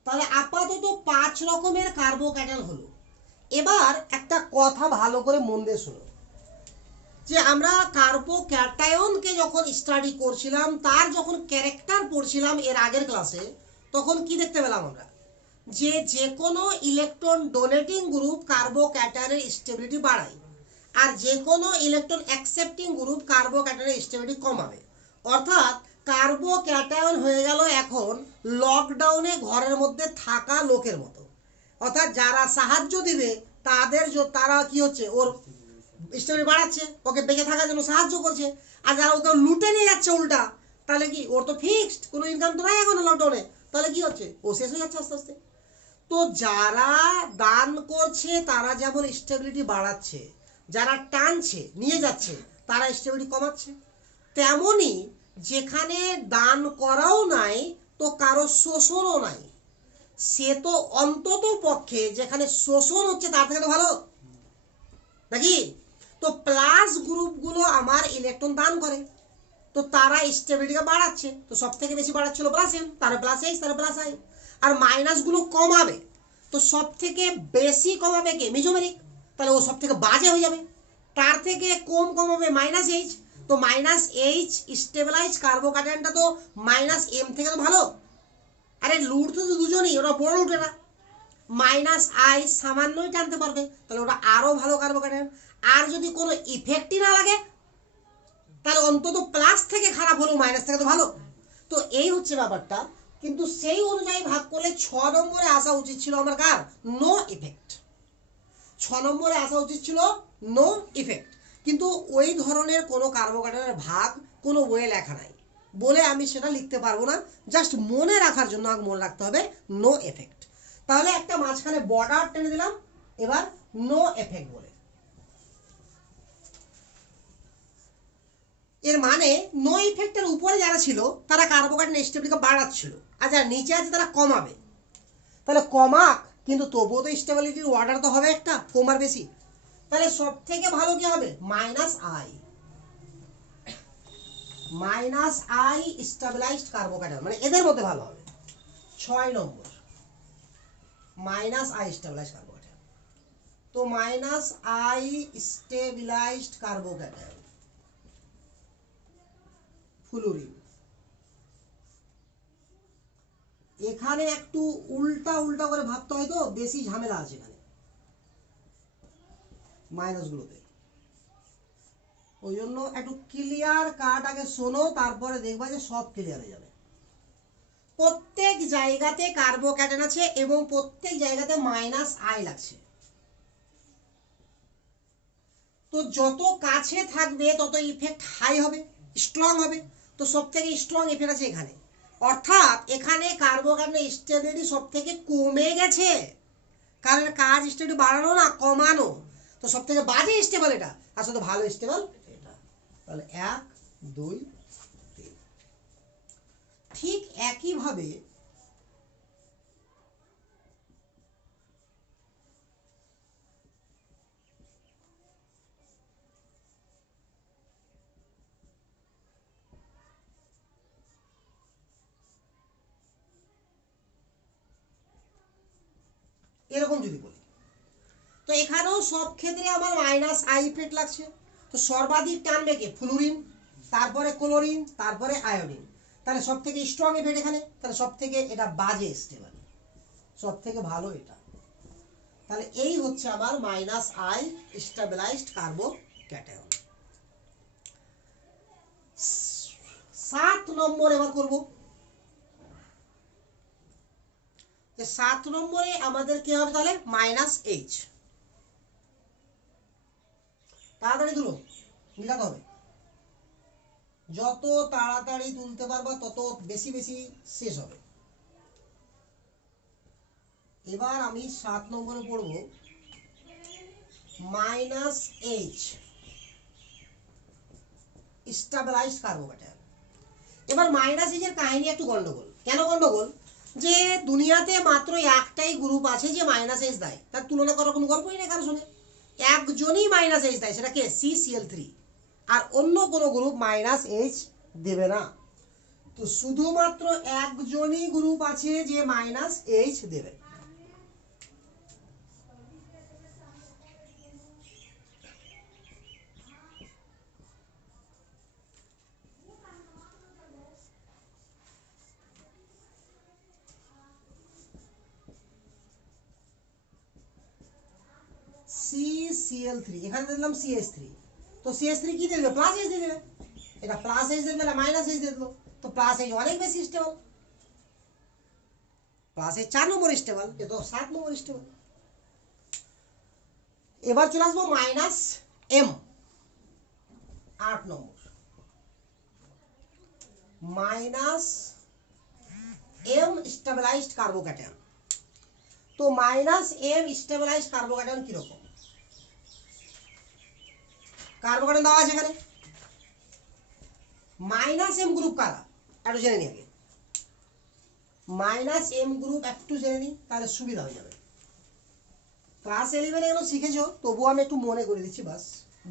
তাহলে আপাতত 5 রকমের কার্বোক্যাটায়ন হলো। এবার একটা কথা ভালো করে মন দিয়ে শোনো, যে আমরা কার্বোক্যাটায়নকে যখন স্টাডি করছিলাম, তার যখন ক্যারেক্টার পড়ছিলাম এর আগের ক্লাসে, তখন কি দেখতে পেলাম আমরা, যে কোনো ইলেকট্রন ডোনেটিং গ্রুপ কার্বোক্যাটায়নের স্টেবিলিটি বাড়ায়, আর যে কোনো ইলেকট্রন অ্যাকসেপ্টিং গ্রুপ কার্বোক্যাটায়নের স্টেবিলিটি কমাবে। অর্থাৎ কার্বোক্যাটায়ন হয়ে গেল এখন লকডাউনে ঘরের মধ্যে থাকা লোকের মতো। অর্থাৎ যারা সাহায্য দিবে তারা কি হচ্ছে, ওর স্টেবিলিটি বাড়াচ্ছে, ওকে বেঁচে থাকার জন্য সাহায্য করছে। আর যারা ওকে লুটে নিয়ে যাচ্ছে উল্টা, তাহলে কি, ওর তো ফিক্সড কোনো ইনকাম তো নাই এখন লকডাউনে, তাহলে কি হচ্ছে, ও শেষ হয়ে যাচ্ছে আস্তে আস্তে। তো যারা দান করছে তারা যেমন স্টেবিলিটি বাড়াচ্ছে, যারা টানছে নিয়ে যাচ্ছে তারা স্টেবিলিটি কমাচ্ছে, তেমনি যেখানে দান করাও নাই তো কারো শোষণও নাই, সে তো অন্তত পক্ষে যেখানে শোষণ হচ্ছে তার থেকে তো ভালো নাকি। তো প্লাস গ্রুপগুলো আমার ইলেকট্রন দান করে, তো তারা স্টেবিলিটিকে বাড়াচ্ছে, তো সব থেকে বেশি বাড়াচ্ছিল প্লাস এম, তারা প্লাস এইচ, তারা প্লাস আই। আর মাইনাসগুলো কমাবে, তো সব থেকে বেশি কমাবে কে? মিজোমেরিক, তাহলে ও সব থেকে বাজে হয়ে যাবে। তার থেকে কম কমাবে মাইনাস এইচ, তো মাইনাস এইচ স্টেবিলাইজ কার্বোক্যাটায়নটা তো মাইনাস এম থেকে তো ভালো। আরে লুট তো দুজনই, ওরা বড় লুটেরা। মাইনাস আই সামান্যই টানতে পারবে, তাহলে ওটা আরো ভালো কার্বোক্যাটায়ন। আর যদি কোনো ইফেক্টই না লাগে তাহলে অন্তত প্লাস থেকে খারাপ হলেও মাইনাস থেকে তো ভালো। তো এই হচ্ছে ব্যাপারটা, কিন্তু সেই অনুযায়ী ভাগ করলে 6 নম্বরে আসা উচিত ছিল আমার কার? No effect. 6 নম্বরে আসা উচিত ছিল নো ইফেক্ট, কিন্তু ওই ধরনের কোনো কার্বোক্যাটায়নের ভাগ কোনো বইয়ে লেখা নাই বলে আমি সেটা লিখতে পারবো না। জাস্ট মনে রাখার জন্য আমাকে মনে রাখতে হবে নো এফেক্ট। তাহলে একটা মাঝখানে বর্ডার টেনে দিলাম, এবার নো এফেক্ট বলে। এর মানে নো ইফেক্টের উপরে যারা ছিল তারা কার্বোক্যাটায়ন স্টেবিলিটিকে বাড়াচ্ছিল, আর যারা নিচে আছে তারা কমাবে। তাহলে কমাক, কিন্তু তবুও তো স্টেবিলিটির অর্ডার তো হবে একটা, কমার বেশি। তাহলে সব থেকে ভালো কি হবে? Minus I. Minus I stabilised carbocation, মানে এদের মধ্যে ভালো হবে। 6 number minus I stabilised carbocation. তো minus I stabilised carbocation fluorine. এখানে একটু উল্টা উল্টা করে ভাবতে হয়, তো বেশি ঝামেলা আছে এখানে মাইনাস গুলোতে, ওই জন্য একটু ক্লিয়ার কাট আগে শোনো, তারপরে দেখবা যে সব ক্লিয়ার হয়ে যাবে। প্রত্যেক জায়গাতে কার্বোক্যাটায়ন আছে এবং প্রত্যেক জায়গাতে মাইনাস আই লাগছে। তো যত কাছে থাকবে তত ইফেক্ট হাই হবে, স্ট্রং হবে। তো সব থেকে স্ট্রং ইফেক্ট আছে এখানে, অর্থাৎ এখানে কার্বোক্যাটায়নের স্টেবিলিটি সব থেকে কমে গেছে, কারণ কাজ স্টেবিলিটি বাড়ানো না কমানো। তো সব থেকে বাজে স্টেবল এটা, আসলে ভালো স্টেবল এটা। তাহলে 1 2 3। ঠিক একইভাবে এরকম যদি বলি, তো এখানেও সব ক্ষেত্রে আমার মাইনাস আই ইফেক্ট লাগছে। তো সর্বাধিক টানবে কে? ফ্লুরিন, তারপরে ক্লোরিন, তারপরে আয়োডিন। তাহলে সব থেকে স্ট্রং ইফেক্ট এখানে, তাহলে সব থেকে এটা বাজে স্টেবল, সব থেকে ভালো এটা। তাহলে এই হচ্ছে আমার মাইনাস আই স্টেবিলাইজড কার্বোক্যাটায়ন। 7 নম্বর এবার করব। 7 নম্বরে আমাদের কি হবে? তাহলে মাইনাস এইচ। তাড়াতাড়ি তুলো, মিলাতে হবে। যত তাড়াতাড়ি তুলতে পারবা তত বেশি বেশি শেষ হবে। এবার আমি 7 নম্বরে পড়ব মাইনাস এইচ স্টেবিলাইজড কার্বোক্যাটায়ন। এবার মাইনাস এইচ এর কাহিনী একটু গন্ডগোল। কেন গন্ডগোল? যে দুনিয়াতে মাত্র একটাই গ্রুপ আছে যে মাইনাস এইচ দেয়, তার তুলনা করার কোনো গল্পই নেই কারো সঙ্গে। একজনই মাইনাস এইচ দেয়, সেটা কে? CCl3। আর অন্য কোনো গ্রুপ মাইনাস এইচ দেবে না। তো শুধুমাত্র একজনই গ্রুপ আছে যে মাইনাস এইচ দেবে। CCl3, এখানে দিলাম CH3, তো CH3 কি দেবে? প্লাস এইচ দিয়ে দেবে। এটা প্লাস এইচ দেবে, মাইনাস এইচ দিয়ে দিল, তো প্লাস এইচ অনেক বেশি স্টেবল। প্লাস এইচ 4 নম্বর স্টেবল, এ তো 7 নম্বর স্টেবল। এবার চলে আসবো মাইনাস এম, 8 নম্বর। Minus M stabilized carbocation. তো মাইনাস এম স্টেবিলাইজ কার্বোক্যাটায়ন কিরকম? কার্বোক্যাটায়ন দেওয়া আছে এখানে, মাইনাস এম গ্রুপ কারা একটু জেনে নিই আগে। মাইনাস এম গ্রুপ একটু জেনে নিই, তাহলে সুবিধা হয়ে যাবে। ক্লাস 11 এগুলো শিখেছো, তবুও আমি একটু মনে করে দিচ্ছি, বাস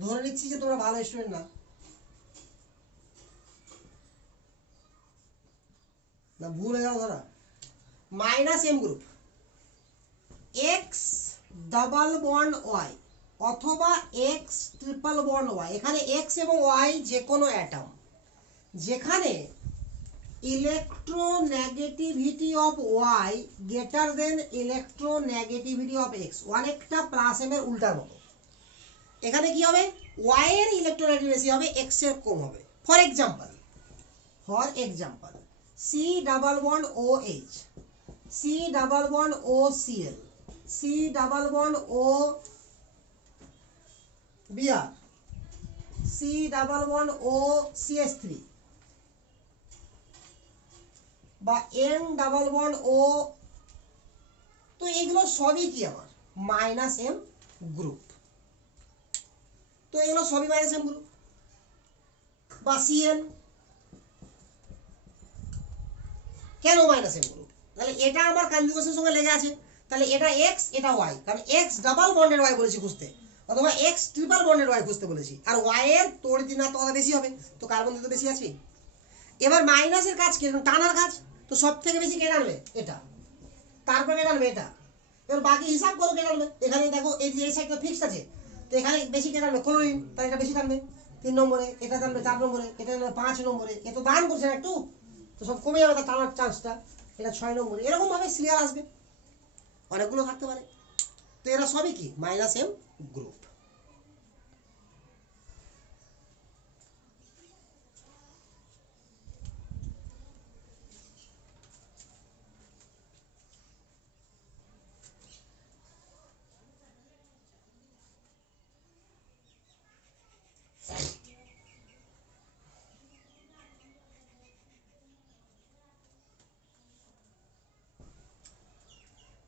ধরে নিচ্ছি যে তোমরা ভালো স্টুডেন্ট না। না ভুল হয়ে যাও ধরা। Minus M group X double bond Y অথবা এক্স ট্রিপল বন্ড ওয়াই, এখানে এক্স এবং ওয়াই যে কোনো অ্যাটম যেখানে electronegativity of Y greater than electronegativity of X, অনেকটা প্লাস এম এর উল্টার মতো। এখানে কি হবে, ওয়াই এর ইলেকট্রোনেগেটিভিটি বেশি হবে, এক্স এর কম হবে। For example C double bond O H, C double bond O CL, C double bond O BR, C double bond O CS three, বা এন ডাবল বন্ড ও, তো এগুলো সবই কি আমার মাইনাস এম গ্রুপ। তো এগুলো সবই মাইনাস এম গ্রুপ। বা সিএন কেন মাইনাস এম গ্রুপ? তাহলে এটা আমার কনজুগেশনের সঙ্গে লেগে আছে, তাহলে এটা এক্স এটা ওয়াই, কারণ এক্স ডাবল বন্ডেড ওয়াই বলেছি খুঁজতে, অথবা এক্স ট্রিপল বন্ডেড ওয়াই খুঁজতে বলেছি, আর ওয়াই এর তড়িৎ বেশি হবে, তো কার্বন তো বেশি আছে। এবার মাইনাসের কাজ কি, টানার কাজ, তো সব থেকে বেশি কে টানবে এটা, তারপরে কে টানবে এটা। এবার বাকি হিসাব করো কে টানবে। এখানে দেখো এই যে এই সাইডটা ফিক্সড আছে, তো এখানে বেশি কে টানবে ক্লোরিন, তাহলে এটা বেশি টানবে 3 নম্বরে, এটা টানবে 4 নম্বরে, এটা টানবে 5 নম্বরে, এ তো দান করছে না একটু, তো সব কমে যাবে তার টানার চান্সটা, এটা 6 নম্বরে, এরকম ভাবে সিরিয়াল আসবে, অনেকগুলো থাকতে পারে। তো এরা সবই কি মাইনাস এম গ্রুপ।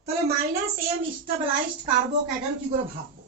তাহলে মাইনাস এম স্টেবিলাইজড কার্বোক্যাটায়ন কি করে ভাববো?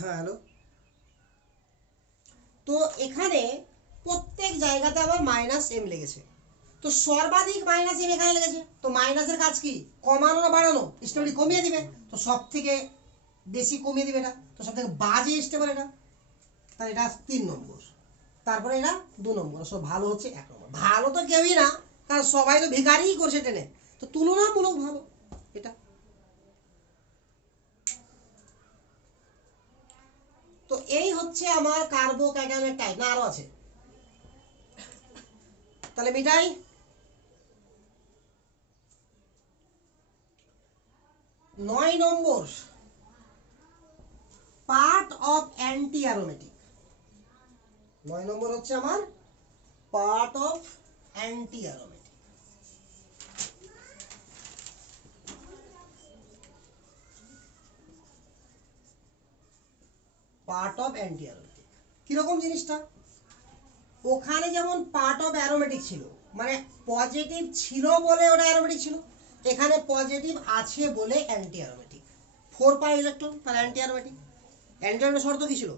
হ্যাঁ হ্যালো। তো এখানে প্রত্যেক জায়গাতে আবার মাইনাস এম লেগেছে, তো সর্বাধিক মাইনাস এম এখানে লেগেছে, তো মাইনাসের কাজ কি, কমানো না বাড়ানো, স্টেবিলিটি কমিয়ে দিবে, তো সব থেকে বেশি কমিয়ে দিবে এটা, তো সব থেকে বাজে স্টেবল এটা, তাহলে এটা 3 নম্বর, তারপরে এটা 2 নম্বর, সব ভালো হচ্ছে 1 নম্বর। ভালো তো কেউই না, কারণ সবাই তো ভিখারিই করছে টেনে, তো তুলনামূলক ভালো এটা। তো এই হচ্ছে আমার কার্বোক্যাটায়নের টাইপ, না আরো আছে? তাহলে মিটাই। 9 number part of anti aromatic, 9 নম্বর হচ্ছে আমার part of anti aromatic. Part of anti aromatic কিরকম জিনিসটা, ওখানে যেমন পার্ট অফ অ্যারোমেটিক ছিল, মানে পজিটিভ ছিল বলে ওটা অ্যারোমেটিক ছিল, এখানে পজিটিভ আছে বলে অ্যান্টি অ্যারোমেটিক। 4 পাই ইলেকট্রন, তাহলে অ্যান্টি অ্যারোমেটিক। অ্যান্টি অ্যারোমেটিক শর্ত কি ছিল,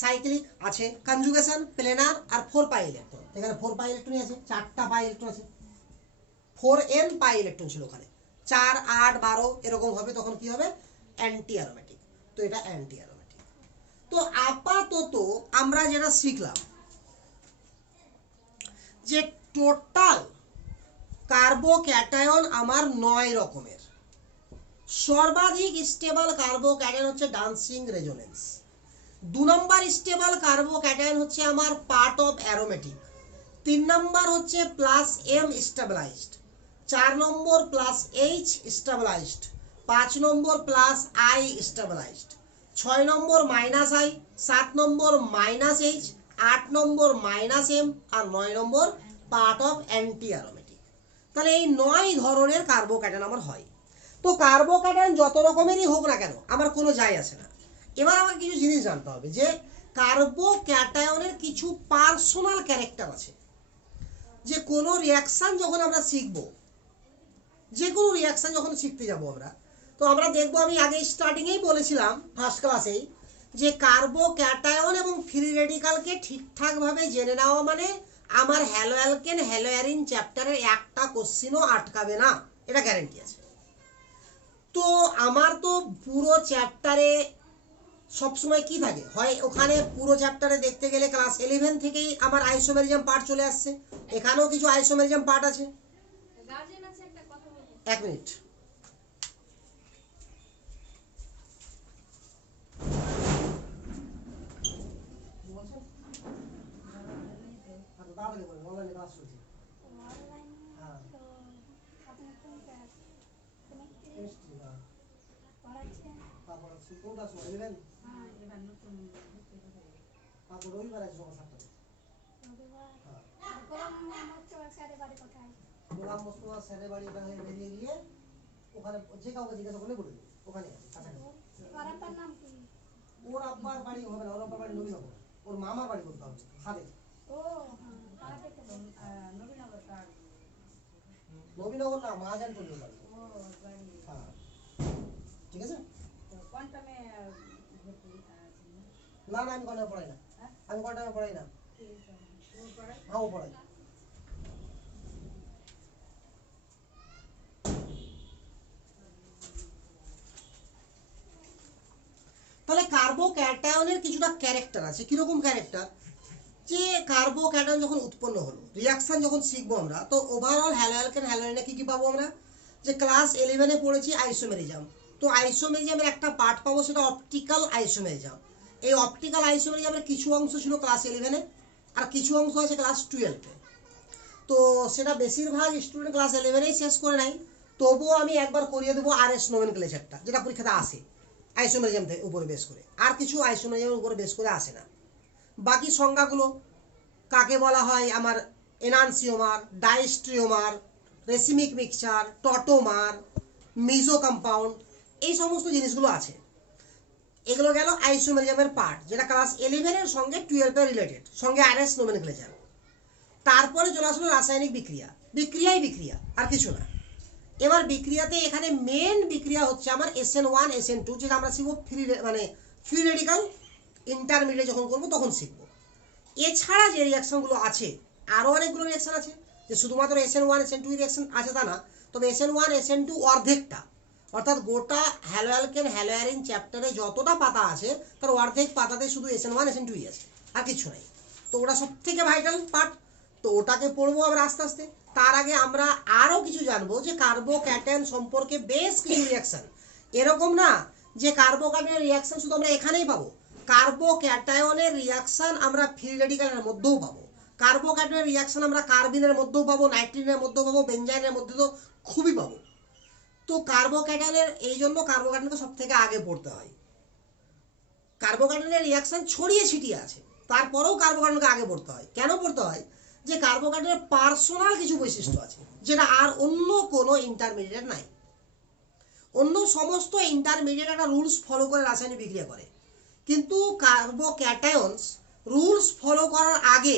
সাইক্লিক আছে, কনজুগেশন, প্লেনার, আর 4 পাই ইলেকট্রন। এখানে 4 পাই ইলেকট্রনই আছে, 4টা পাই ইলেকট্রন আছে, 4n পাই ইলেকট্রন ছিল ওখানে, 4 8 12 এরকম হবে, তখন কি হবে অ্যান্টি অ্যারোমেটিক। তো এটা অ্যান্টি অ্যারোমেটিক। তো আপাতত আমরা যেটা শিখলাম যে টোটাল কার্বোক্যাটায়ন আমার 9 রকমের। সর্বাধিক স্টেবল কার্বোক্যাটায়ন হচ্ছে dancing resonance, 2 number stable carbocation হচ্ছে আমার পার্ট অফ অ্যারোমেটিক, 3 নম্বর হচ্ছে plus M stabilized, 4 number plus H stabilized, 5 number plus I stabilized, 6 number minus I, 7 number minus H, 8 number minus M, আর 9 number part of anti aromatic. তাহলে এই 9 ধরনের carbocation আমার হয়। তো কার্বোক্যাটায়ন যত রকমেরই হোক না কেন আমার কোনো যায় আসে না। এবার আমার কিছু জিনিস জানতে হবে যে কার্বোক্যাটায়নের কিছু পার্সোনাল ক্যারেক্টার আছে। যে কোনো রিয়াকশন যখন আমরা শিখব, যে কোনো রিয়াকশন যখন শিখতে যাব আমরা, তো আমরা দেখব, আমি আগে স্টার্টিংয়েই বলেছিলাম ফার্স্ট ক্লাসেই, যে কার্বোক্যাটায়ন এবং ফ্রি রেডিকালকে ঠিকঠাকভাবে জেনে নেওয়া মানে আমার হ্যালো অ্যালকেন হ্যালো অ্যারিন চ্যাপ্টারের একটা কোশ্চিনও আটকাবে না, এটা গ্যারেন্টি আছে। তো আমার তো পুরো চ্যাপ্টারে সবসময় কি থাকে, হয় ওখানে পুরো চ্যাপ্টারে দেখতে গেলে ক্লাস 11 থেকেই আমার আইসোমেরিজম পার্ট চলে আসছে, এখানেও কিছু আইসোমেরিজম পার্ট আছে। 1 মিনিট। রবিবার আসবো গোলাম মোস্তফা স্যারের বাড়ি বেরিয়ে গিয়ে ওখানে যে কাউকে জিজ্ঞাসা করলে বলে দেবে, ওখানে ওর আব্বার বাড়ি হবে না, ওর আব্বার বাড়ি নবীনগর, ওর মামার বাড়ি করতে হবে সাথে। নবীনগর না, মাহাজান চলে বাড়ি। হ্যাঁ ঠিক আছে। না না আমি কটায় পড়াই না, আমি কটায় পড়াই না। হ্যাঁ ও পড়াই। তাহলে কার্বোক্যাটায়নের কিছুটা ক্যারেক্টার আছে। কিরকম ক্যারেক্টার, যে কার্বোক্যাটায়ন যখন উৎপন্ন হলো, রিয়াকশন যখন শিখবো আমরা, তো ওভারঅল হ্যালো অ্যালকেন হ্যালো অ্যারিনে কি কি পাবো আমরা, যে ক্লাস 11-এ পড়েছি আইসোমেরিজম, তো আইসোমেরিজমের একটা পার্ট পাবো, সেটা অপটিক্যাল আইসোমেরিজম। এই অপটিক্যাল আইসোমেরিজমের কিছু অংশ ছিল ক্লাস 11-এ, আর কিছু অংশ আছে ক্লাস 12-এ। তো সেটা বেশিরভাগ স্টুডেন্ট ক্লাস 11-এই শেষ করে নাই, তবুও আমি একবার করিয়ে দেবো আরএস নোমেনক্লেচারটা, যেটা পরীক্ষাতে আসে আইসোমেরিজম উপরে বেস করে, আর কিছু আইসোমেরিজমের উপরে বেস করে আসে না। বাকি সংজ্ঞাগুলো কাকে বলা হয়, আমার enantiomer, diastereomer, racemic mixture, tautomer, meso compound, এই সমস্ত জিনিসগুলো আছে। এগুলো গেল আইসোমেরিজমের পার্ট, যেটা ক্লাস 11-এর সঙ্গে 12-এর রিলেটেড, সঙ্গে আরএস নোমেনক্লেচার। তারপরে চলে আসলো রাসায়নিক বিক্রিয়া, বিক্রিয়াই বিক্রিয়া, আর কিছু না। এবার বিক্রিয়াতে এখানে মেন বিক্রিয়া হচ্ছে আমার SN1 SN2, যেটা আমরা শিখবো ফ্রি রেডিকাল ইন্টারমিডিয়েট যখন করবো তখন শিখবো। এছাড়া যে রিয়াকশনগুলো আছে, আরও অনেকগুলো রিয়াকশন আছে, যে শুধুমাত্র SN1 SN2 রিয়াকশন আছে তা না, তবে SN1 SN2 অর্ধেকটা, অর্থাৎ গোটা হ্যালো অ্যালকেন হ্যালো অ্যারিন চ্যাপ্টারে যতটা পাতা আছে তার অর্ধেক পাতাতে শুধু SN1 SN2ই আছে, আর কিছু নাই। তো ওটা সব থেকে ভাইটাল পার্ট, তো ওটাকে পড়বো আমরা আস্তে আস্তে। তার আগে আমরা আরও কিছু জানবো, যে কার্বোক্যাটায়ন সম্পর্কে বেশ কিছু রিয়াকশন, এরকম না যে কার্বোক্যাটায়নের রিয়াকশন শুধু আমরা এখানেই পাবো, কার্বোক্যাটায়নের রিয়াকশন আমরা ফ্রি রেডিকালের মধ্যেও পাবো, কার্বোক্যাটায়নের রিয়াকশন আমরা কার্বিনের মধ্যেও পাবো, নাইট্রিনের মধ্যেও পাবো, বেনজাইনের মধ্যে তো খুবই পাবো। তো কার্বোক্যাটায়নের এই জন্য কার্বোক্যাটায়নকে সব থেকে আগে পড়তে হয়। কার্বোক্যাটায়নের রিয়াকশন ছড়িয়ে ছিটিয়ে আছে, তারপরেও কার্বোক্যাটায়নকে আগে পড়তে হয়। কেন পড়তে হয়, যে কার্বোক্যাটায়নের পার্সোনাল কিছু বৈশিষ্ট্য আছে, যেটা আর অন্য কোনো ইন্টারমিডিয়েট নাই। অন্য সমস্ত ইন্টারমিডিয়েট একটা রুলস ফলো করে রাসায়নিক বিক্রিয়া করে, কিন্তু কার্বোক্যাটায়নস রুলস ফলো করার আগে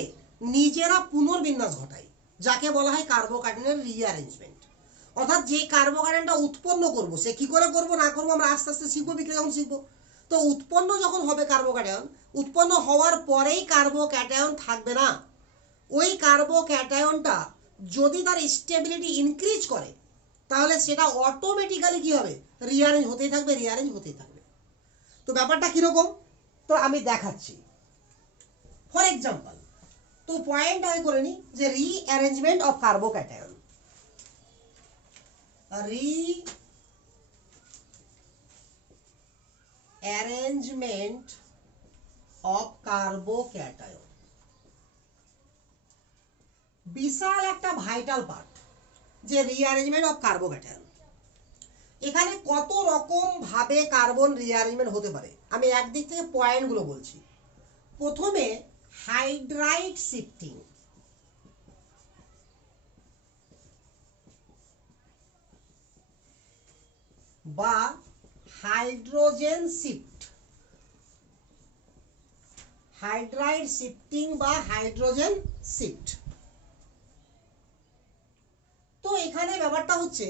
নিজেরা পুনর্বিন্যাস ঘটায়, যাকে বলা হয় কার্বোক্যাটায়নের রিঅ্যারেঞ্জমেন্ট। অর্থাৎ যে কার্বোক্যাটায়নটা উৎপন্ন করব, সে কি করে করব না করবো আমরা আস্তে আস্তে শিখবো, বিক্রিয়া যখন শিখবো। তো উৎপন্ন যখন হবে কার্বোক্যাটায়ন, উৎপন্ন হওয়ার পরেই কার্বোক্যাটায়ন থাকবে না। ওই কার্বোক্যাটায়নটা যদি তার স্টেবিলিটি ইনক্রিজ করে, তাহলে সেটা অটোমেটিক্যালি কি হবে, রিঅ্যারেঞ্জ হতেই থাকবে, রিঅ্যারেঞ্জ হতেই থাকবে। তো ব্যাপারটা কিরকম, তো আমি দেখাচ্ছি। ফর এক্সাম্পল, তো পয়েন্ট আগে করে নিই, যে rearrangement of carbocation, rearrangement of carbocation. বিশাল একটা ভাইটাল পার্ট যে রিঅ্যারেঞ্জমেন্ট অফ কার্বোক্যাটায়ন। এখানে কত রকম ভাবে কার্বন রিঅ্যারেঞ্জমেন্ট হতে পারে, আমি একদিক থেকে পয়েন্টগুলো বলছি। প্রথমে হাইড্রাইড শিফটিং, বা হাইড্রোজেন শিফট, হাইড্রাইড শিফটিং বা হাইড্রোজেন শিফট। তো এখানে ব্যাপারটা হচ্ছে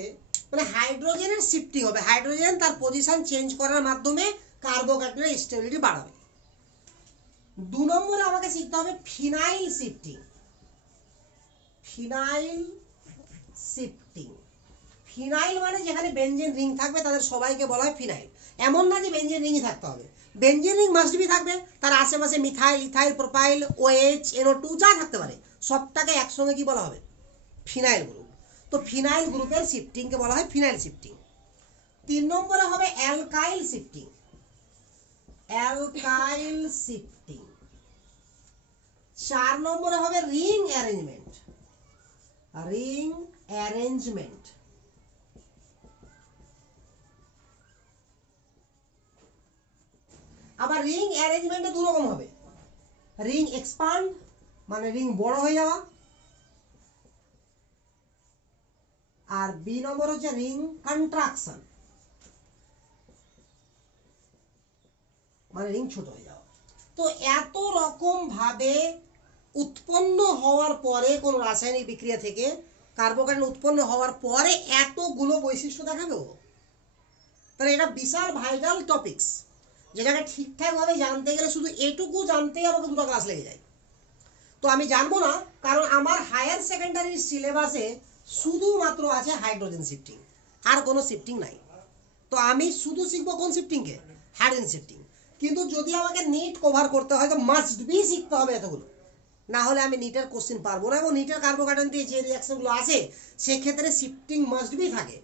মানে হাইড্রোজেনের শিফটিং হবে, হাইড্রোজেন তার পজিশন চেঞ্জ করার মাধ্যমে কার্বোক্যাটায়নের স্টেবিলিটি বাড়াবে। 2 নম্বরে আমাকে শিখতে হবে phenyl shifting, phenyl shifting. Phenyl মানে যেখানে বেনজিন রিং থাকবে তাদের সবাইকে বলা হয় ফিনাইল। এমন না যে বেনজিন রিংই থাকতে হবে, বেনজিন রিং মাস্ট বি থাকবে, তার আশেপাশে methyl, ethyl, propyl, OH, NO2 যা থাকতে পারে সবটাকে একসঙ্গে কি বলা হবে? Phenyl group. তো ফিনাইল গ্রুপের শিফটিংকে বলা হয় ফিনাইল শিফটিং। 3 নম্বরে হবে অ্যালকাইল শিফটিং, অ্যালকাইল শিফটিং। 4 নম্বরে হবে রিং অ্যারেঞ্জমেন্ট, রিং অ্যারেঞ্জমেন্ট। আবার রিং অ্যারেঞ্জমেন্টে 2 রকম হবে, রিং এক্সপান্ড মানে রিং বড় হয়ে যাওয়া, আর বি নম্বর হচ্ছে রিং কন্ট্রাকশন মানে রিং ছোট হয়ে যাওয়া। তো এত রকম ভাবে উৎপন্ন হওয়ার পরে কোন রাসায়নিক বিক্রিয়া থেকে কার্বোক্যাটায়ন উৎপন্ন হওয়ার পরে এতগুলো বৈশিষ্ট্য দেখাবে ও। তাহলে এটা বিশাল ভাইটাল টপিকস, যেটাকে ঠিকঠাকভাবে জানতে গেলে শুধু এটুকু জানতেই আমাকে 2টা ক্লাস লেগে যায়। তো আমি জানবো না, কারণ আমার হায়ার সেকেন্ডারির সিলেবাসে শুধুমাত্র আছে হাইড্রোজেন শিফটিং, আর কোনো শিফটিং নাই। তো আমি শুধু শিখবো কোন শিফটিংকে? Hydrogen shifting. কিন্তু যদি আমাকে নিট কভার করতে হয় তো মাস্ট বি শিখতে হবে এতগুলো, না হলে আমি নিটের কোশ্চেন পারবো না। এবং নিটের কার্বোক্যাটায়ন দিয়ে যে রিঅ্যাকশনগুলো আসে সেক্ষেত্রে শিফটিং মাস্ট বি থাকে।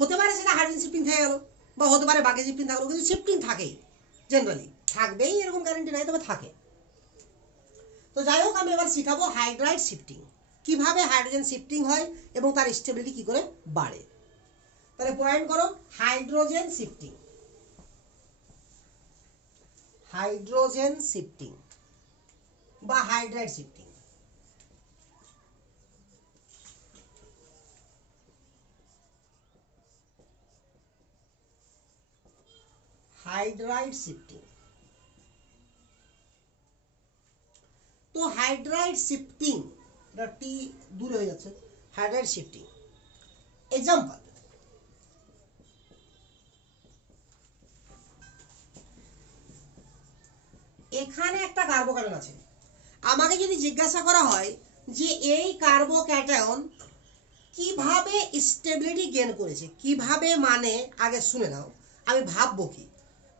হতে পারে সেটা হাইড্রোজেন শিফটিং থেকে গেল, বা হতে পারে বাকি শিফটিং থাকলো, কিন্তু শিফটিং থাকেই, জেনারেলি থাকবেই এরকম গ্যারান্টি নাই, তবে থাকে। তো যাই হোক, আমি এবার শিখাবো হাইড্রাইড শিফটিং, কিভাবে হাইড্রোজেন শিফটিং হয় এবং তার স্টেবিলিটি কি করে বাড়ে। তাহলে পয়েন্ট করো, হাইড্রোজেন শিফটিং, হাইড্রোজেন শিফটিং বা হাইড্রাইড শিফটিং। হাইড্রাইড শিফটিং, তো হাইড্রাইড শিফটিং, এটা টি দূরে হয়ে যাচ্ছে। হাইড্রাইড শিফটিং এক্সাম্পল, এখানে একটা কার্বোক্যাটায়ন আছে, আমাকে যদি জিজ্ঞাসা করা হয় যে এই কার্বোক্যাটায়ন কিভাবে স্টেবিলিটি গেইন করেছে, কিভাবে মানে আগে শুনে নাও, আমি ভাববো কি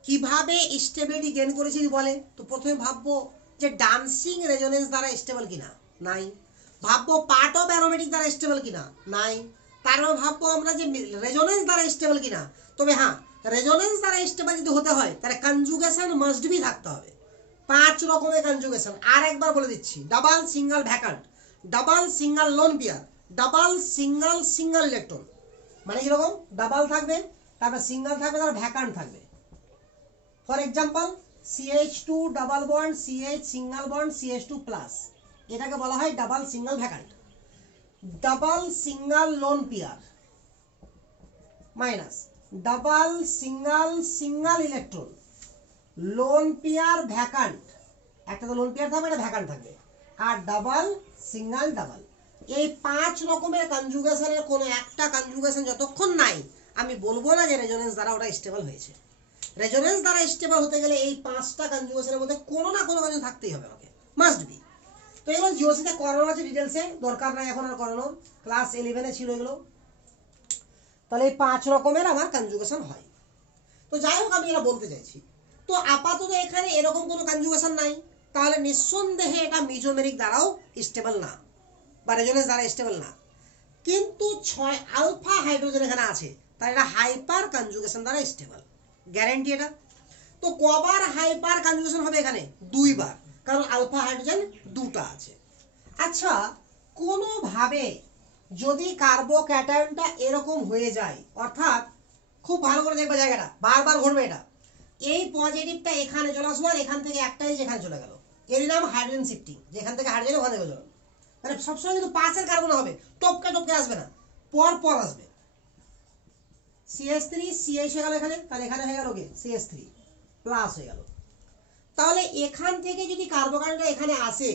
কিভাবে স্টেবিলিটি গেইন করেছে বলে, তো প্রথমে ভাববো যে ডান্সিং রেজোনেন্স দ্বারা স্টেবল কিনা, নাই। ভাববো পার্ট অফ অ্যারোমেটিক দ্বারা স্টেবল কিনা, নাই। তারপর ভাববো আমরা যে রেজোনেন্স দ্বারা স্টেবল কিনা। তবে হ্যাঁ, রেজোনেন্স দ্বারা স্টেবল যদি হতে হয় তাহলে কনজুগেশন মাস্ট বি থাকতে হবে। 5 রকমের কনজুগেশন, আর একবার বলে দিচ্ছি, double single vacant, double single lone pair, double single single electron. মানে কিরকম? ডাবল থাকবে, তারপর সিঙ্গেল থাকবে, তারপর ভ্যাকান্ট থাকবে। For example CH2 double bond, CH single bond, CH2 plus, এটাকে বলা হয় double single vacant. Double single lone pair minus double single single electron, loan pair vacant, একটা তো লোন পেয়ার থাকবে, একটা ভ্যাকান্ট থাকবে, আর ডাবল সিঙ্গেল ডাবল। এই 5 রকমের কনজুগেশনের কোনো একটা কনজুগেশন যতক্ষণ নাই আমি বলবো না যে রেজোনেন্স দ্বারা ওটা স্টেবল হয়েছে। রেজোনেন্স দ্বারা স্টেবল হতে গেলে এই 5টা কনজুগেশনের মধ্যে কোনো না কোনো কিছু থাকতেই হবে আমাকে, মাস্ট বি। তো এগুলো জিওসিতে করানো আছে ডিটেলসে, দরকার নাই এখন আর করানো, ক্লাস 11-এ ছিল এগুলো। তাহলে এই 5 রকমের আমার কনজুগেশন হয়। তো যাই হোক, আমি এটা বলতে চাইছি, তো আপাতত এখানে এরকম কোনো কনজুগেশন নাই, তাহলে নিঃসন্দেহে এটা মিজোমেরিক দ্বারাও স্টেবল না, বা রেজোনেন্স দ্বারা স্টেবল না। কিন্তু 6 আলফা হাইড্রোজেন এখানে আছে, তাই এটা হাইপার কনজুগেশন দ্বারা স্টেবল, গ্যারান্টি এটা। তো কবার হাইপার কনজুগেশন হবে এখানে? দুইবার, কারণ আলফা হাইড্রোজেন দুটা আছে। আচ্ছা, কোনোভাবে যদি কার্বোক্যাটায়নটা এরকম হয়ে যায়, অর্থাৎ খুব ভালো করে দেখবে জায়গাটা, বারবার ঘটবে এটা, এই পজিটিভটা এখানে চলে আসলো আর এখান থেকে একটাই যেখানে চলে গেল, এর নাম হাইড্রোজেন শিফটিং। যেখান থেকে হাইড্রোজেন ওখানে চলে গেল, মানে সবসময় কিন্তু পাশের কার্বন হবে, টপকে টপকে আসবে না, পর পর আসবে। CH3 CH হয়ে গেল এখানে, তাহলে এখানে হয়ে গেল কি CH3 প্লাস হয়ে গেল। তাহলে এখান থেকে যদি কার্বোকার্বনটা এখানে আসে,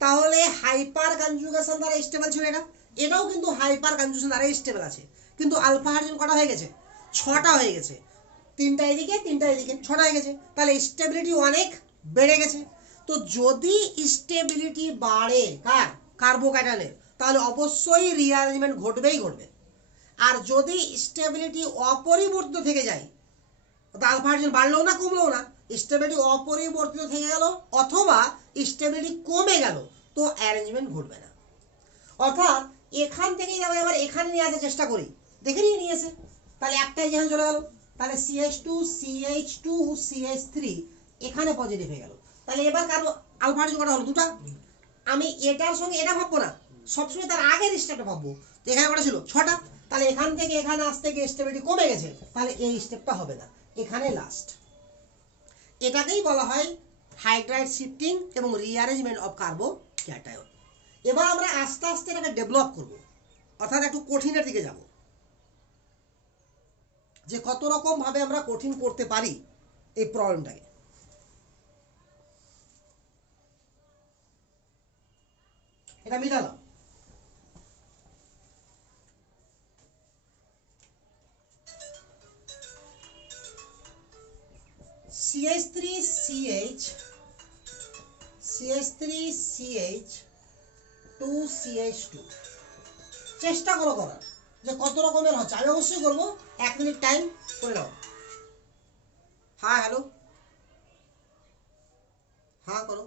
তাহলে হাইপার কনজুগেশন দ্বারা স্টেবল ছিল এটা, এটাও কিন্তু হাইপার কনজুগেশন দ্বারা স্টেবল আছে। কিন্তু আলফা হাইড্রোজেন কটা হয়ে গেছে? 6টা হয়ে গেছে, 3টা এদিকে 3টা এদিকে, 6টা হয়ে গেছে, তাহলে স্টেবিলিটি অনেক বেড়ে গেছে। তো যদি স্টেবিলিটি বাড়ে কার? কার্বোক্যাটায়নের, তাহলে অবশ্যই রিঅ্যারেঞ্জমেন্ট ঘটবেই ঘটবে। আর যদি স্টেবিলিটি অপরিবর্তিত থেকে যায়, আলফা হাইড্রোজেন বাড়লেও না কমলেও না, স্টেবিলিটি অপরিবর্তিত থেকে গেল অথবা স্টেবিলিটি কমে গেল, তো অ্যারেঞ্জমেন্ট ঘটবে না। অর্থাৎ এখান থেকেই যাবো, এবার এখানে নিয়ে আসার চেষ্টা করি, দেখে নিয়ে এসে, তাহলে একটাই যেখানে চলে গেল, তাহলে CH2 CH2 CH3 এখানে পজিটিভ হয়ে গেল। তাহলে এবার কার্বো আলফা হাইড্রোজেন কটা হলো? দুটা। আমি এটার সঙ্গে এটা ভাববো না, সবসময় তার আগের স্টেপটা ভাববো। তো এখানে কটা ছিল? 6টা। তাহলে এখান থেকে এখানে আসতে গিয়ে স্টেবিলিটি কমে গেছে, তাহলে এই স্টেপটা হবে না, এখানে লাস্ট। এটাকেই বলা হয় হাইড্রাইড শিফটিং এবং রিঅ্যারেঞ্জমেন্ট অফ কার্বোক্যাটায়ন। এবার আমরা আস্তে আস্তে এটাকে ডেভেলপ করব, অর্থাৎ একটু কঠিনের দিকে যাব, যে কত রকম ভাবে আমরা কঠিন করতে পারি এই প্রবলেমটাকে। এটা মিটালাম। CH3 CH CH3 CH 2 CH2 চেষ্টা করো করার যে কত রকমের হচ্ছে। আমি অবশ্যই করবো, 1 মিনিট টাইম করে নাও। হ্যাঁ হ্যালো, হ্যাঁ করো।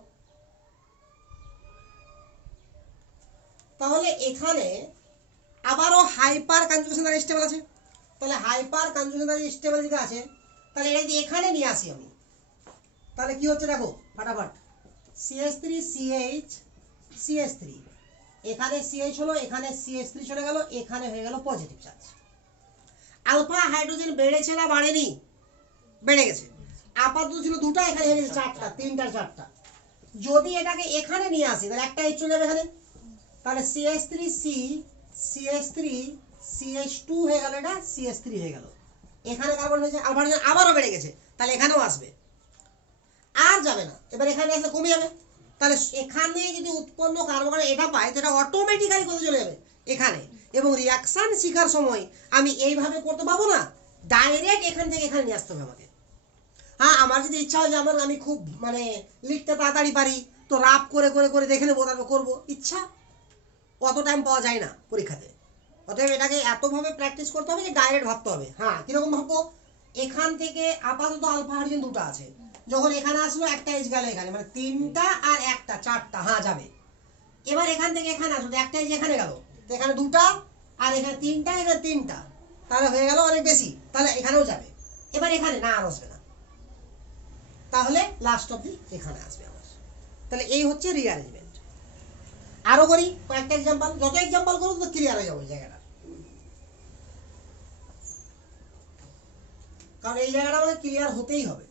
তাহলে এখানে আবারও হাইপার কনজুগেশন দ্বারা স্টেবল আছে, তাহলে হাইপার কনজুগেশন দ্বারা স্টেবল যেটা আছে, তাহলে এটা যদি এখানে নিয়ে আসি আমি, তাহলে কি হচ্ছে দেখো ফাটাফাট। CH3 CH CH3 এখানে CH হলো, এখানে CH3 চলে গেল, এখানে হয়ে গেল পজিটিভ চার্জ। আলফা হাইড্রোজেন বেড়েছে না বাড়েনি? বেড়ে গেছে। আপাতত ছিল দুটা, এখানে হয়ে গেছে 4টা, 3টা 4টা। যদি এটাকে এখানে নিয়ে আসি, তাহলে একটা H চলে যাবে এখানে, তাহলে CH3C CH3 CH2 হয়ে গেল, এটা CH3 হয়ে গেল। এখানে কার্বন হয়েছে, আলফা হাইড্রোজেন আবারও বেড়ে গেছে, তাহলে এখানেও আসবে, আর যাবে না। এবার এখানে আসলে কমে যাবে, তাহলে এখানে যদি উৎপন্ন কার্বন এটা পায়, সেটা অটোমেটিক্যালি কোথায় চলে যাবে? এখানে। এবং রিয়াকশন শেখার সময় আমি এইভাবে করতে পারবো না, ডাইরেক্ট এখান থেকে এখানে নিয়ে আসতে হবে আমাকে। হ্যাঁ, আমার যদি ইচ্ছা হয় যে আমি খুব মানে লিখতে তাড়াতাড়ি পারি, তো রাপ করে করে করে দেখে নেবো, তারপর করবো, ইচ্ছা অত টাইম পাওয়া যায় না পরীক্ষাতে। অতএব এটাকে এতভাবে প্র্যাকটিস করতে হবে যে ডাইরেক্ট ভাবতে হবে। হ্যাঁ, কিরকম ভাববো? এখান থেকে আপাতত আলফা হাইড্রোজেন দুটো আছে, যখন এখানে আসলো একটা এজ গেল এখানে, মানে 3টা আর একটা 4টা, হ্যাঁ যাবে। এবার এখান থেকে এখানে আসলো, একটা এজ এখানে গেল, তো এখানে দুটা আর এখানে 3টা, এখানে 3টা, তাহলে হয়ে গেল অনেক বেশি, তাহলে এখানেও যাবে। এবার এখানে না আর আসবে না, তাহলে লাস্ট অব্দি এখানে আসবে আমার। তাহলে এই হচ্ছে রিঅ্যারেঞ্জমেন্ট। আরো করি কয়েকটা এক্সাম্পল, যত এক্সাম্পল করবো তো ক্লিয়ার হয়ে যাবে জায়গাটা, কারণ এই জায়গাটা আমাদের ক্লিয়ার হতেই হবে।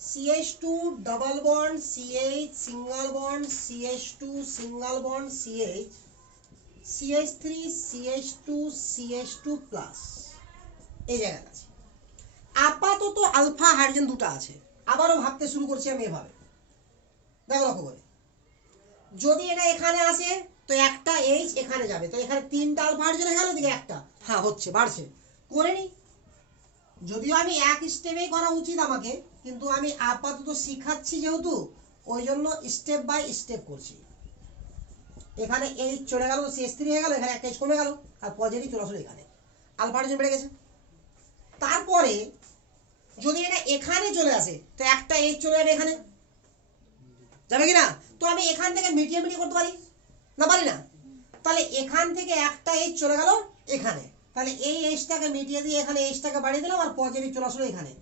CH2 double bond CH single bond CH2 single bond CH CH3 CH2 CH2 plus, এই জায়গাটা আছে। আপাতত আলফা হাইড্রোজেন দুটো আছে, আবারও ভাবতে শুরু করছি আমি এভাবে, দেখো লক্ষ্য করে। যদি এটা এখানে আসে, তো একটা H এখানে যাবে, তো এখানে 3টা আলফা হাইড্রোজেন গেল, দিকে একটা, হ্যাঁ হচ্ছে, বাড়ছে, করে নি। যদিও আমি এক স্টেপেই করা উচিত আমাকে, কিন্তু আমি আপাতত শিখাচ্ছি যেহেতু, ওই জন্য স্টেপ বাই স্টেপ করছি। এখানে H চলে গেল, CH3 হয়ে গেল, এখানে একটা H কমে গেল, আর পজিটিভ চলে আসলো এখানে, আলফা হাইড্রোজেন বেড়ে গেছে। তারপরে যদি এটা এখানে চলে আসে, তো একটা H চলে যাবে এখানে, যাবে কি না? তো আমি এখান থেকে মিটিয়ে করতে পারি না? পারি না? তাহলে এখান থেকে একটা H চলে গেল এখানে, তাহলে এই এইচটাকে মিটিয়ে দিয়ে এখানে এইচটাকে বাড়িয়ে দিলাম আর পজিটিভ চলে আসলো এখানে,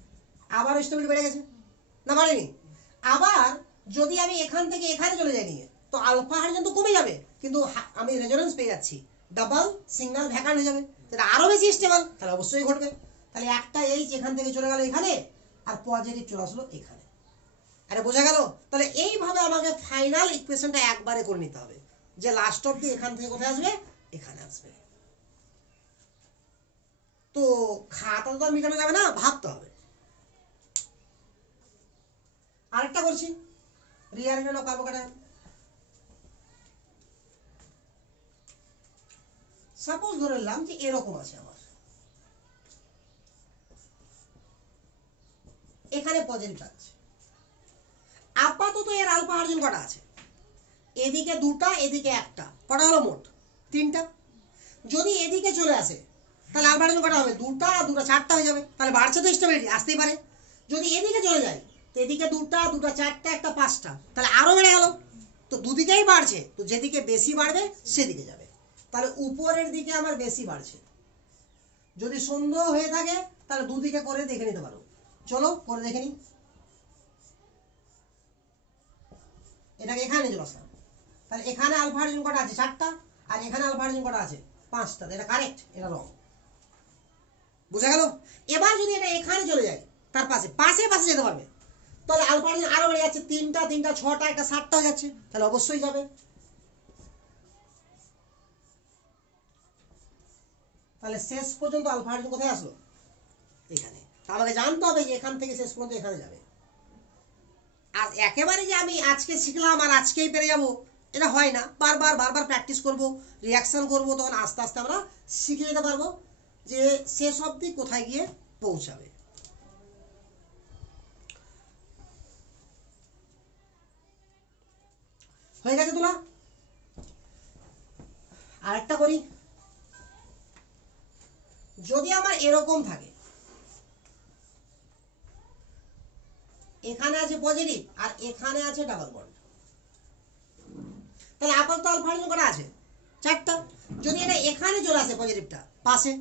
আবার স্টেবিলিটি বেড়ে গেছে না বাড়েনি? আবার যদি আমি এখান থেকে এখানে চলে যাই নিয়ে তো আলফা হাইড্রোজেন তো কমে যাবে, কিন্তু আমি রেজোনেন্স পেয়ে যাচ্ছি, ডাবল সিঙ্গেল ভ্যাকান্ট হয়ে যাবে, সেটা আরো বেশি স্টেবল, তাহলে অবশ্যই ঘটবে। তাহলে একটা এইচ এখান থেকে চলে গেল এখানে আর পজিটিভ চলে আসলো এখানে। আরে বোঝা গেল? তাহলে এইভাবে আমাকে ফাইনাল ইকুয়েশনটা একবারে করে নিতে হবে, যে লাস্ট অবধি এখান থেকে কোথায় আসবে, এখানে আসবে। তো খাতা তো আর মেটানো যাবে না, ভাবতে হবে। আরেকটা করছি, রিঅ্যারেঞ্জমেন্ট অফ কার্বোক্যাটায়ন। সাপোজ ধরে নিলাম যে এরকম আছে আমার, এখানে পজিটিভ চার্জ, আপাতত এর আলফা হাইড্রোজেন কটা আছে, এদিকে দুটা এদিকে একটা, কটা হলো মোট? তিনটা। যদি এদিকে চলে আসে তাহলে আলফা হাইড্রোজেন কটা হবে? দুটা আর দুটা চারটা হয়ে যাবে, তাহলে বাড়ছে তো স্টেবিলিটি, আসতেই পারে। যদি এদিকে চলে যায় তো এদিকে দুটা দুটা চারটা একটা পাঁচটা, তাহলে আরো বেড়ে গেল। তো দুদিকেই বাড়ছে, তো যেদিকে বেশি বাড়বে সেদিকে যাবে, তাহলে উপরের দিকে আমার বেশি বাড়ছে। যদি সন্দেহ হয়ে থাকে তাহলে দুদিকে করে দেখে নিতে পারো, চলো করে দেখে নি। এটাকে এখানে চলে আসলাম, তাহলে এখানে আলফা হাইড্রোজেন কটা আছে? চারটা, আর এখানে আলফা হাইড্রোজেন কটা আছে? পাঁচটা। এটা কারেক্ট, এটা রং। বুঝা গেল? এবার যদি এটা এখানে চলে যায়, তার পাশে পাশে পাশে যেতে পারবে, তাহলে আলফা হাইড্রোজেন আরো বেড়ে যাচ্ছে, তিনটা তিনটা ছটা একটা সাতটা হয়ে যাচ্ছে, তাহলে অবশ্যই যাবে। তাহলে শেষ পর্যন্ত আলফা হাইড্রোজেন কোথায় আসলো? এখানে। আমাকে জানতে হবে যে এখান থেকে শেষ পর্যন্ত এখানে যাবে। আর একেবারে যে আমি আজকে শিখলাম আর আজকেই পেরে যাব, এটা হয় না। বারবার বারবার প্র্যাকটিস করব, রিয়াকশন করব, তখন আস্তে আস্তে আমরা শিখে যেতে পারবো যে শেষ অবধি কোথায় গিয়ে পৌঁছাবে। হয়ে গেছে তোলা? আরেকটা করি, যদি আমার এরকম থাকে, এখানে আছে পজিটিভ আর এখানে আছে ডাবল বন্ড, তাহলে আপাতত আলফা হাইড্রোজেন কটা আছে? চারটা। যদি এটা এখানে চলে আসে পজিটিভটা পাশে,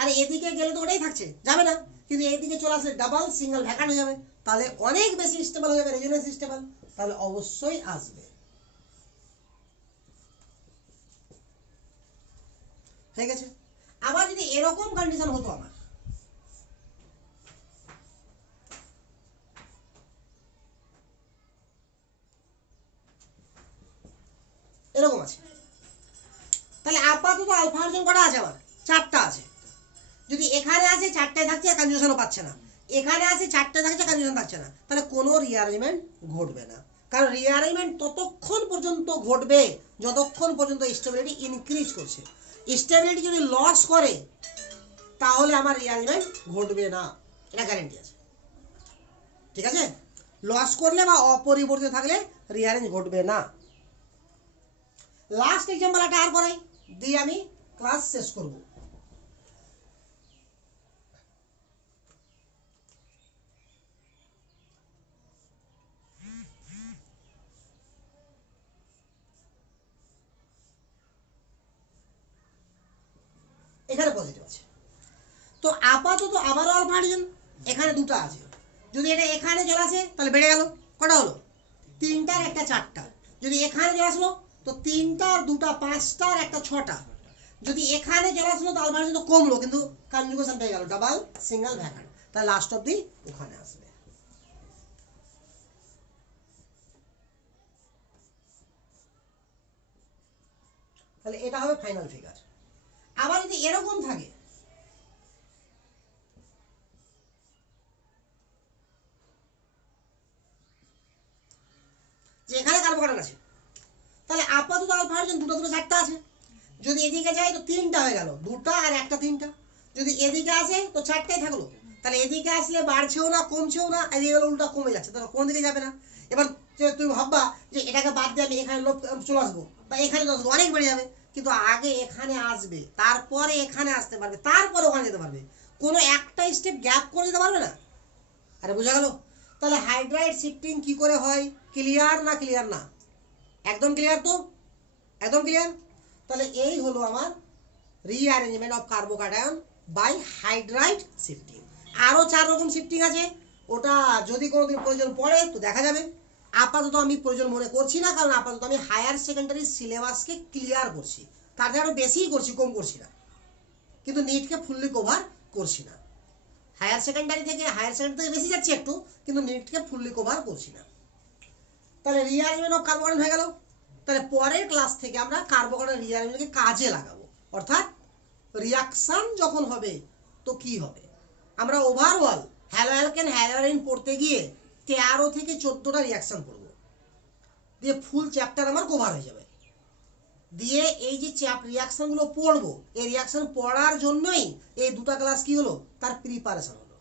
আর এদিকে গেলে তো ওটাই থাকছে, যাবে না, কিন্তু এইদিকে চলে আসলে ডাবল সিঙ্গেল ভ্যাকান্ট হয়ে যাবে, তাহলে অনেক বেশি স্টেবল হয়ে যাবে, রেজোনেন্স স্টেবল, তাহলে অবশ্যই আসবে। হয়ে গেছে? আবার যদি এরকম কন্ডিশন হতো আমার, এরকম আছে, তাহলে আপাতত আলফা হাইড্রোজেন কটা আছে আমার? চারটা আছে। যদি এখানে আছে চারটায় থাকছে, কনজুগেশনও পাচ্ছে না, এখানে আছে চারটায় থাকছে, কনজুগেশন থাকছে না, তাহলে কোনো রিঅ্যারেঞ্জমেন্ট ঘটবে না। কারণ রিঅ্যারেঞ্জমেন্ট ততক্ষণ পর্যন্ত ঘটবে যতক্ষণ পর্যন্ত স্টেবিলিটি ইনক্রিজ করছে। স্টেবিলিটি যদি লস করে তাহলে আমার রিঅ্যারেঞ্জমেন্ট ঘটবে না, এটা গ্যারান্টি আছে। ঠিক আছে? লস করলে বা অপরিবর্তিত থাকলে রিঅ্যারেঞ্জ ঘটবে না। লাস্ট এক্সাম্পল একটা আর করাই, দিয়ে আমি ক্লাস শেষ করব। এখানে পজিটিভ আছে, তো আপাতত আবারও আলফা হাইড্রোজেন এখানে দুটো আছে, যদি এটা এখানে চলে আসে তাহলে বেড়ে গেল, কটা হলো? তিনটার একটা চারটা। যদি এখানে চলে আসলো তো তিনটার দুটা পাঁচটার একটা ছটা। যদি এখানে চলে আসলো তো আলফা হাইড্রোজেন তো কমলো, কিন্তু কনজুগেশন পেয়ে গেল, ডাবল সিঙ্গেল ভ্যাকান্ট, তাহলে লাস্ট অবধি ওখানে আসবে। তাহলে এটা হবে ফাইনাল ফিগার। আবার যদি এরকম থাকে, যে এখানে কার্বোকার্বন আছে, তাহলে আপাতত আলফা হাইড্রোজেন দুটো দুটো চারটা আছে। যদি এদিকে যায় তো তিনটা হয়ে গেল, দুটা আর একটা তিনটা। যদি এদিকে আসে তো চারটাই থাকলো, তাহলে এদিকে আসলে বাড়ছেও না কমছেও না, এদিকে গেলে উল্টা কমে যাচ্ছে, তাহলে কোন দিকে যাবে না। এবার তুমি ভাববা যে এটাকে বাদ দিয়ে আমি এখানে লোক চলে আসবো বা এখানে চলে আসবো, অনেক বেড়ে যাবে, কিন্তু আগে এখানে আসবে, তারপরে এখানে আসতে পারবে, তারপরে ওখানে যেতে পারবে, কোনো একটা স্টেপ গ্যাপ করে যেতে পারবে না। আরে বোঝা গেল? তাহলে হাইড্রাইড শিফটিং কি করে হয়? ক্লিয়ার না ক্লিয়ার না? একদম ক্লিয়ার তো? একদম ক্লিয়ার? তাহলে এই হলো আমার rearrangement of carbocation by hydride shifting. আরও 4 রকম শিফটিং আছে, ওটা যদি কোনোদিন প্রয়োজন পড়ে তো দেখা যাবে। আপাতত আমি প্রয়োজন মনে করছি না, কারণ আপাতত আমি হায়ার সেকেন্ডারি সিলেবাসকে ক্লিয়ার করছি, তার থেকে আরও বেশিই করছি, কম করছি না, কিন্তু নিটকে ফুললি কভার করছি না। হায়ার সেকেন্ডারি থেকে বেশি যাচ্ছি একটু, কিন্তু নিটকে ফুললি কভার করছি না। তাহলে রিঅ্যারেঞ্জমেন্ট অফ কার্বোক্যাটায়ন হয়ে গেল। তাহলে পরের ক্লাস থেকে আমরা কার্বোক্যাটায়ন রিঅ্যারেঞ্জমেন্টকে কাজে লাগাবো, অর্থাৎ রিয়াকশান যখন হবে তো কি হবে। আমরা ওভারঅল হ্যালোঅ্যালকেন হ্যালোয়ারিন পড়তে গিয়ে 13 থেকে 14টা রিয়াকশান পড়ব, দিয়ে ফুল চ্যাপ্টার আমার কভার হয়ে যাবে। দিয়ে এই যে রিয়াকশানগুলো পড়বো, এই রিয়াকশান পড়ার জন্যই এই দুটো ক্লাস কি হলো, তার প্রিপারেশন হলো।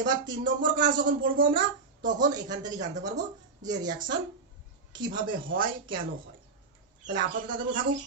এবার 3 নম্বর ক্লাস যখন পড়বো আমরা, তখন এখান থেকে জানতে পারবো যে রিয়াকশান কিভাবে হয়, কেন হয়। তাহলে আপাতত তাদের থাকুক।